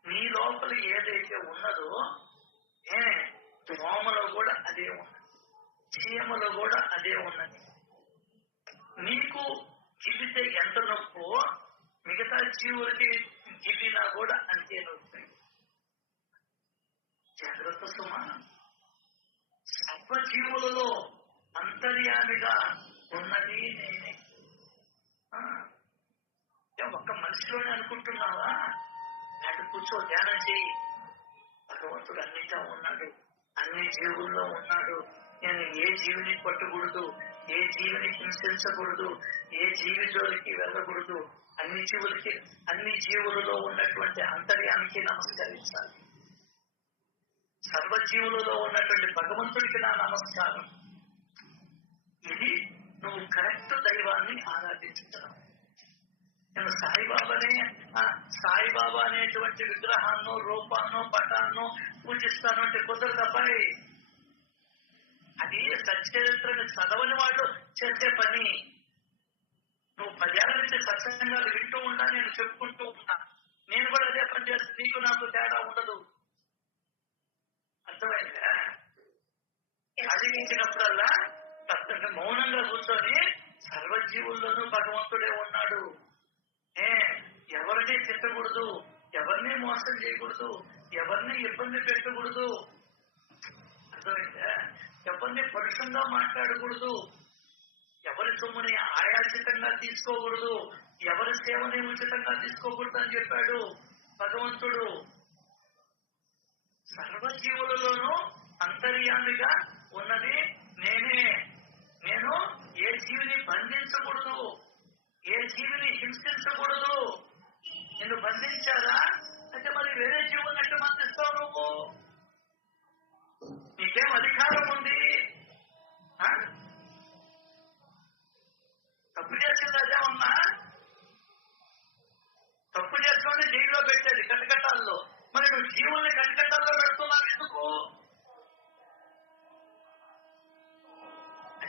నీ లోపల ఏదైతే ఉన్నదో దోమలో కూడా అదే ఉన్నది, చీమలో కూడా అదే ఉన్నది. నీకు గిల్లితే ఎంత నొప్పో మిగతా జీవులకి గిల్లినా కూడా అంతే నొప్పి. జాగ్రత్త సుమా. సర్వజీవులలో అంతర్యామిగా ఉన్నది నేనే. ఒక్క మనిషిలోనే అనుకుంటున్నావా? నాటి కూర్చో, ధ్యానం చేయి. భగవంతుడు అన్నిటా ఉన్నాడు, అన్ని జీవుల్లో ఉన్నాడు. నేను ఏ జీవిని పట్టకూడదు, ఏ జీవిని హింసించకూడదు, ఏ జీవి జోలికి వెళ్ళకూడదు. అన్ని జీవులలో ఉన్నటువంటి అంతర్యానికి నమస్కరించాలి. సర్వజీవులలో ఉన్నటువంటి భగవంతుడికి నా నమస్కారం. ఇది నువ్వు కరెక్ట్ దైవాన్ని ఆరాధించడం. నేను సాయిబాబా అనేటువంటి విగ్రహాన్నో, రూపాన్నో, పటాన్నో పూజిస్తాను అంటే కుదరదు అబ్బాయి. అది సచ్చరిత్రని చదవని వాళ్ళు చేసే పని. నువ్వు 10 ఏళ్ల నుంచి సత్సంగాలు వింటూ ఉన్నా, నేను చెప్పుకుంటూ ఉన్నా. నేను కూడా అదే పని చేస్తే నీకు నాకు తేడా ఉండదు. అర్థమైందా? అధిగించినప్పుడల్లా మౌనంగా కూర్చొని సర్వజీవుల్లోనూ భగవంతుడే ఉన్నాడు. ఎవరిని తిట్టకూడదు, ఎవరిని మోసం చేయకూడదు, ఎవరిని ఇబ్బంది పెట్టకూడదు. అర్థమైందా? ఎవరిని పరుషంగా మాట్లాడకూడదు, ఎవరి సొమ్ముని ఆయాచితంగా తీసుకోకూడదు, ఎవరి సేవని ఉచితంగా తీసుకోకూడదు అని చెప్పాడు భగవంతుడు. సర్వజీవులలోనూ అంతర్యామిగా ఉన్నది నేనే. నేను ఏ జీవిని బంధించకూడదు, ఏ జీవిని హింసించకూడదు. నిన్ను బంధించారా అంటే మరి వేరే జీవుని ఎట్లా బంధిస్తావు నువ్వు? నీకేం అధికారం ఉంది? తప్పు చేసిన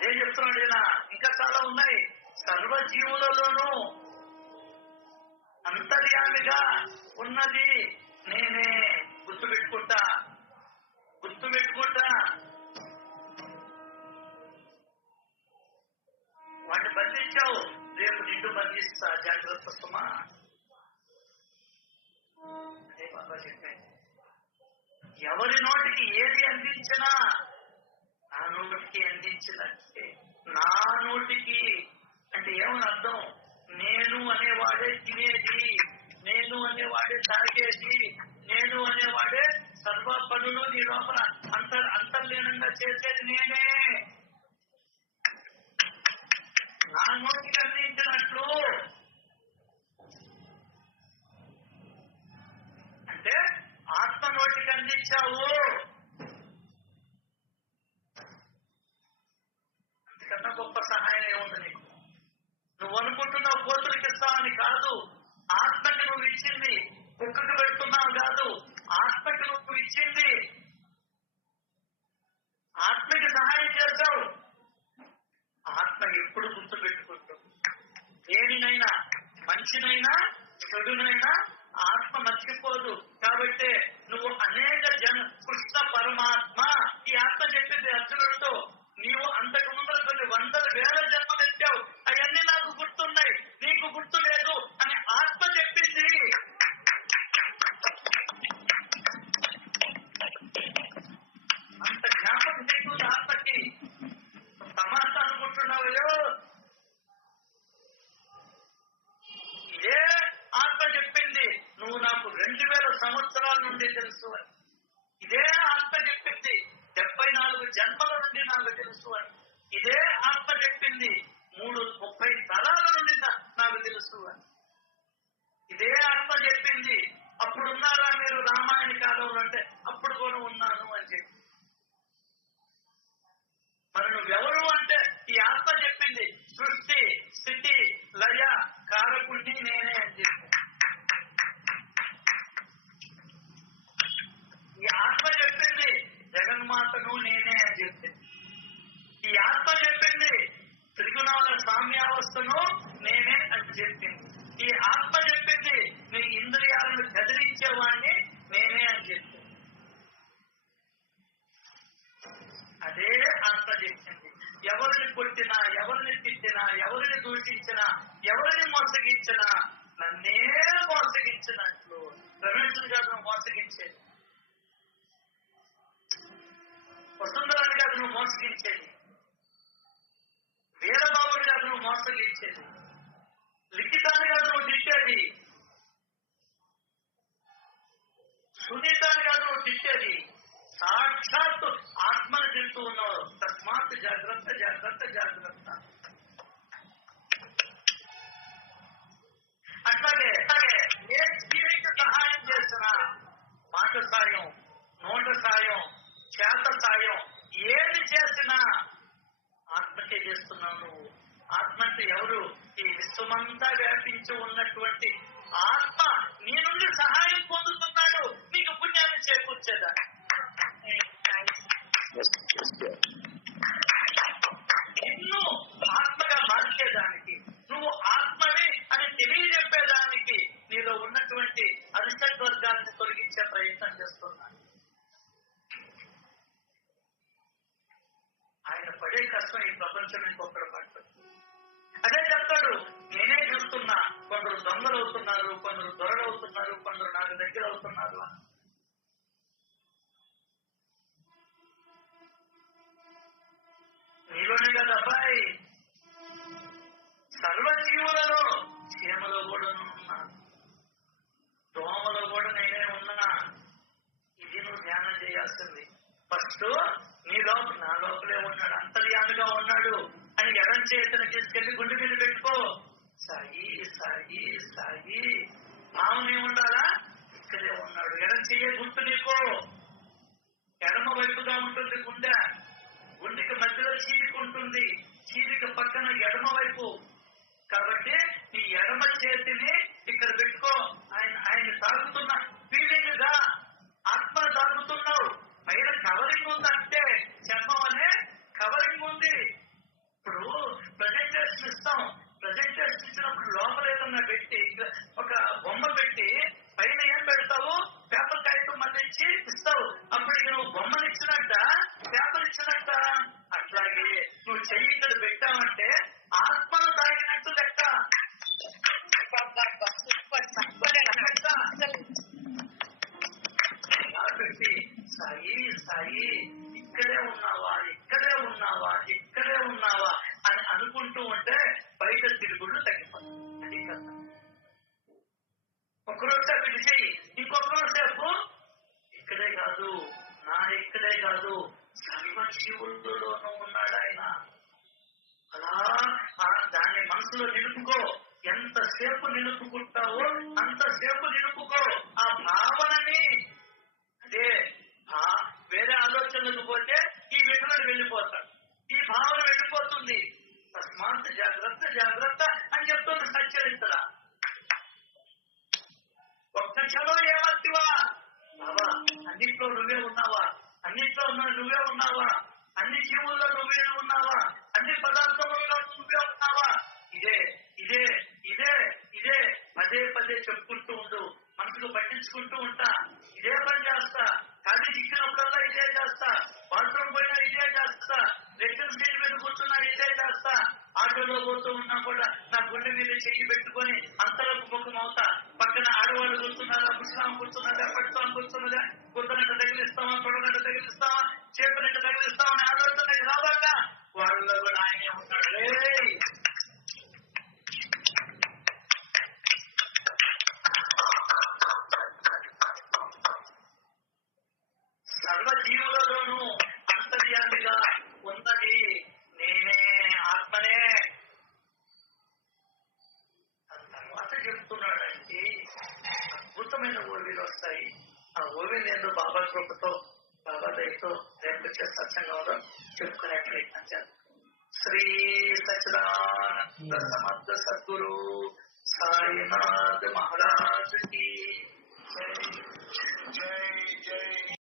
అదే చెప్తున్నాడు ఈయన. ఇంకా చాలా ఉన్నాయి. సర్వజీవులలోనూ అంతర్యామిగా ఉన్నది నేనే. గుర్తుపెట్టుకుంటా. వాడిని బంధించావు, రేపు నిన్ను బంధిస్తా, జాగ్రత్త సుమా. అదే బాబా చెప్పాను. ఎవరి నోటికి ఏది అందించినా నా నోటికి అందించినట్టే. నా నోటికి అంటే ఏమని అర్థం? నేను అనేవాడే తినేది, నేను అనేవాడే తాగేది, నేను అనేవాడే సర్వ పనులు నీ లోపల అంతర్లీనంగా చేసేది నేనే. నా నోటికి అందించినట్లు అంటే ఆత్మ నోటికి అందించావు. అంతకన్నా గొప్ప సహాయం ఏముంది నీకు? నువ్వు అనుకుంటున్నావు కోతులకి ఇస్తావని కాదు. ఆత్మకి నువ్వు ఇచ్చింది కుక్కకి పెడుతున్నావు కాదు. ఆత్మకి నువ్వు ఇచ్చింది, ఆత్మకి సహాయం చేస్తావు. ఆత్మ ఎప్పుడు గుర్తు పెట్టుకుంటుంది. దేనినైనా, మంచినైనా చెడునైనా ఆత్మ మర్చిపోదు. కాబట్టి నువ్వు అనేక కృష్ణ పరమాత్మ ఈ ఆత్మ చెప్పింది అర్జునుడితో, నీవు అంతకు ముందు కొన్ని వందల వేల జన్మలు ఎత్తావు, అవన్నీ నాకు గుర్తున్నాయి, నీకు గుర్తు లేదు అని ఆత్మ చెప్పింది. అంత జ్ఞాపకం చేస్తుంది ఆత్మకి. తమాషా అనుకుంటున్నావు. ఏ ఆత్మ చెప్పింది నువ్వు నాకు 2000 సంవత్సరాల నుండి తెలుసు అని. ఇదే ఆత్మ చెప్పింది 74 జన్మల నుండి నాకు తెలుసు అని. ఇదే ఆత్మ చెప్పింది 30 తరాల నుండి నాకు తెలుసు అని. ఇదే ఆత్మ చెప్పింది అప్పుడున్నారా మీరు రామాయణ కాలంలో అంటే అప్పుడు కూడా ఉన్నాను అని చెప్పి. మరి నువ్వెవరు అంటే ఈ ఆత్మ చెప్పింది సృష్టి స్థితి లయ కారకుణ్ణి నేనే అని చెప్పి. ఈ ఆత్మ చెప్పింది జగన్మాతను నేనే అని చెప్పి. ఈ ఆత్మ చెప్పింది త్రిగుణాల సామ్యావస్థను నేనే అని చెప్పింది. ఈ ఆత్మ చెప్పింది నీ ఇంద్రియాలను బెదిరించేవాడిని నేనే అని చెప్పింది. అదే ఆత్మ చెప్పింది. ఎవరిని కొట్టినా, ఎవరిని తిట్టినా, ఎవరిని దూషించినా, ఎవరిని మోసగించినా నన్నే మోసగించినట్లు. రమేశ్వరి గారు మోసగించేది, వసుంధరాని గారు నువ్వు మోసగించేది, వీరబాబుని గారు నువ్వు మోసగించేది, లిఖితాన్ని గారు నువ్వు తిట్టేది, సునీతాన్ని గారు నువ్వు తిట్టేది సాక్షాత్తు ఆత్మను తింటూ ఉన్నావు. తస్మాత్ జాగ్రత్త జాగ్రత్త జాగ్రత్త. అట్లాగే ఏ జీవికి సహాయం చేసినా, మాట సాయం, నోట సాయం, చేత సాయం, ఏది చేసినా ఆత్మకే చేస్తున్నావు నువ్వు. ఆత్మ అంటే ఎవరు? ఈ విశ్వమంతా వ్యాపించి ఉన్నటువంటి ఆత్మ నీ నుండి సహాయం పొందుతున్నాడు నీకు పుణ్యాన్ని చేకూర్చేదా. నిన్ను ఆత్మగా మార్చేదానికి, నువ్వు ఆత్మని అని తెలియజెప్పేదానికి నీలో ఉన్నటువంటి అరిషడ్ వర్గాన్ని తొలగించే ప్రయత్నం చేస్తున్నాను. ఆయన పడే కష్టం ఈ ప్రపంచం ఇంకొకరు పడుతుంది. అదే చెప్తాడు, నేనే చూస్తున్నా కొందరు దొంగలు అవుతున్నారు, కొందరు దొరలు అవుతున్నారు, కొందరు నాకు దగ్గర అవుతున్నారు. నీలోనే కదా అబ్బాయి, సర్వజీవులలో చీమలో కూడా ఉన్నా, దోమలో కూడా నేనే ఉన్నా. ఇది నువ్వు ధ్యానం చేయాల్సింది. ఫస్ట్ నీ లోపల, నా లోపలే ఉన్నాడు, అంతర్యామిగా ఉన్నాడు అని ఎడం చేతిని తీసుకెళ్లి గుండె మీద పెట్టుకో. సాయి సాయి సాయి. మామూలు ఉండాలా? ఇక్కడే ఉన్నాడు. ఎడం చెయ్యే గుర్తు నీకో. ఎడమ వైపుగా ఉంటుంది గుండె, గుండెకి మధ్యలో చీలిక ఉంటుంది, చీలిక పక్కన ఎడమ వైపు. కాబట్టి నీ ఎడమ చేతిని ఇక్కడ పెట్టుకో. ఆయన తాగుతున్న ఫీలింగ్ గా ఆత్మను తాగుతున్నావు. పైన కవరింగ్ ఉందంటే చర్మం అనే కవరింగ్ ఉంది. ప్రజెంటేషన్ ఇస్తాం. ప్రజెంటేషన్ ఇచ్చినప్పుడు లోపల ఏదన్నా పెట్టి ఒక బొమ్మ పెట్టి పైన ఏం పెడతావు, పేపర్ కాగితం మళ్ళీ ఇచ్చి ఇస్తావు. అప్పుడు నువ్వు బొమ్మలు ఇచ్చినట్ట, పేపర్ ఇచ్చినట్ట. అట్లాగే నువ్వు చెయ్యి ఇక్కడ పెట్టావంటే ఆత్మను తాగినట్టు లెక్క. పెట్టి సాయి సాయి ఇక్కడే ఉన్నావా, ఇక్కడే ఉన్నావా, ఇక్కడే ఉన్నావా అని అనుకుంటూ ఉంటే బయట తిరుగుళ్ళు తగ్గిపోతుంది. ఒకరోజు సేపు ఇది చెయ్యి, ఇంకొకరోజు సేపు ఇక్కడే కాదు, నా ఇక్కడే కాదు, సర్వ జీవుల్లోనూ ఉన్నాడు ఆయన. అలా దాన్ని మనసులో నిలుపుకో. ఎంతసేపు నిలుపుకుంటావో అంతసేపు నిలుపుకో ఆ భావనని. అదే వేరే ఆలోచనలకు పోతే ఈ విషయంలో వెళ్ళిపోతాడు, ఈ భావన వెళ్ళిపోతుంది. తస్మాత్ జాగ్రత్త జాగ్రత్త అని చెప్తుంది సచ్చరిత్ర. ఒక్క క్షణం ఏమంటివా బాబా, అన్నిట్లో నువ్వే ఉన్నావా, అన్నిట్లో నువ్వే ఉన్నావా, అన్ని జీవుల్లో నువ్వే ఉన్నావా, అన్ని పదార్థములలో నువ్వే ఉన్నావా. ఇదే ఇదే ఇదే ఇదే పదే పదే చెప్పుకుంటూ ఉండు. మనసుకు పట్టించుకుంటూ ఉంటా. ఇదే పని చేస్తా. ఖాళీ ఇచ్చినప్పుడల్లా ఇదే చేస్తా. బాత్రూమ్ పోయినా ఇదే చేస్తా. లెక్చర్ సీట్ మీద కూర్చున్నా ఇదే చేస్తా. ఆటోలో పోతూ ఉన్నా కూడా నా గుండె మీద చెయ్యి పెట్టుకొని అంతలకు ముఖం అవుతా. పక్కన ఆడవాళ్ళు కూర్చున్నారా, ముస్లాం కూర్చున్నారా, పట్టుతాం కూర్చున్నదా, గుర్తునట్టు తగిలిస్తామా, తొడగట్టు తగిలిస్తామా, చేతునట్టు తగిలిస్తామని ఆలోచనకి రావాలా. వాళ్ళలో కూడా ఆయనే ఉన్నాడు. సర్వజీవులలోనూ అంతర్యామిగా ఉన్నది నేనే, ఆత్మనే. తర్వాత చెప్తున్నాడంటే అద్భుతమైన ఓవిలు వస్తాయి. ఆ ఓవిలు ఏదో బాబా కృపతో, బాబా దయతో రేపు వచ్చే సత్సంగంలో చెప్పుకునే ప్రయత్నం చేస్తాం. శ్రీ సచ్చిదానంద సమర్థ సద్గురు సాయినాథ్ మహారాజ్ కి జై జై.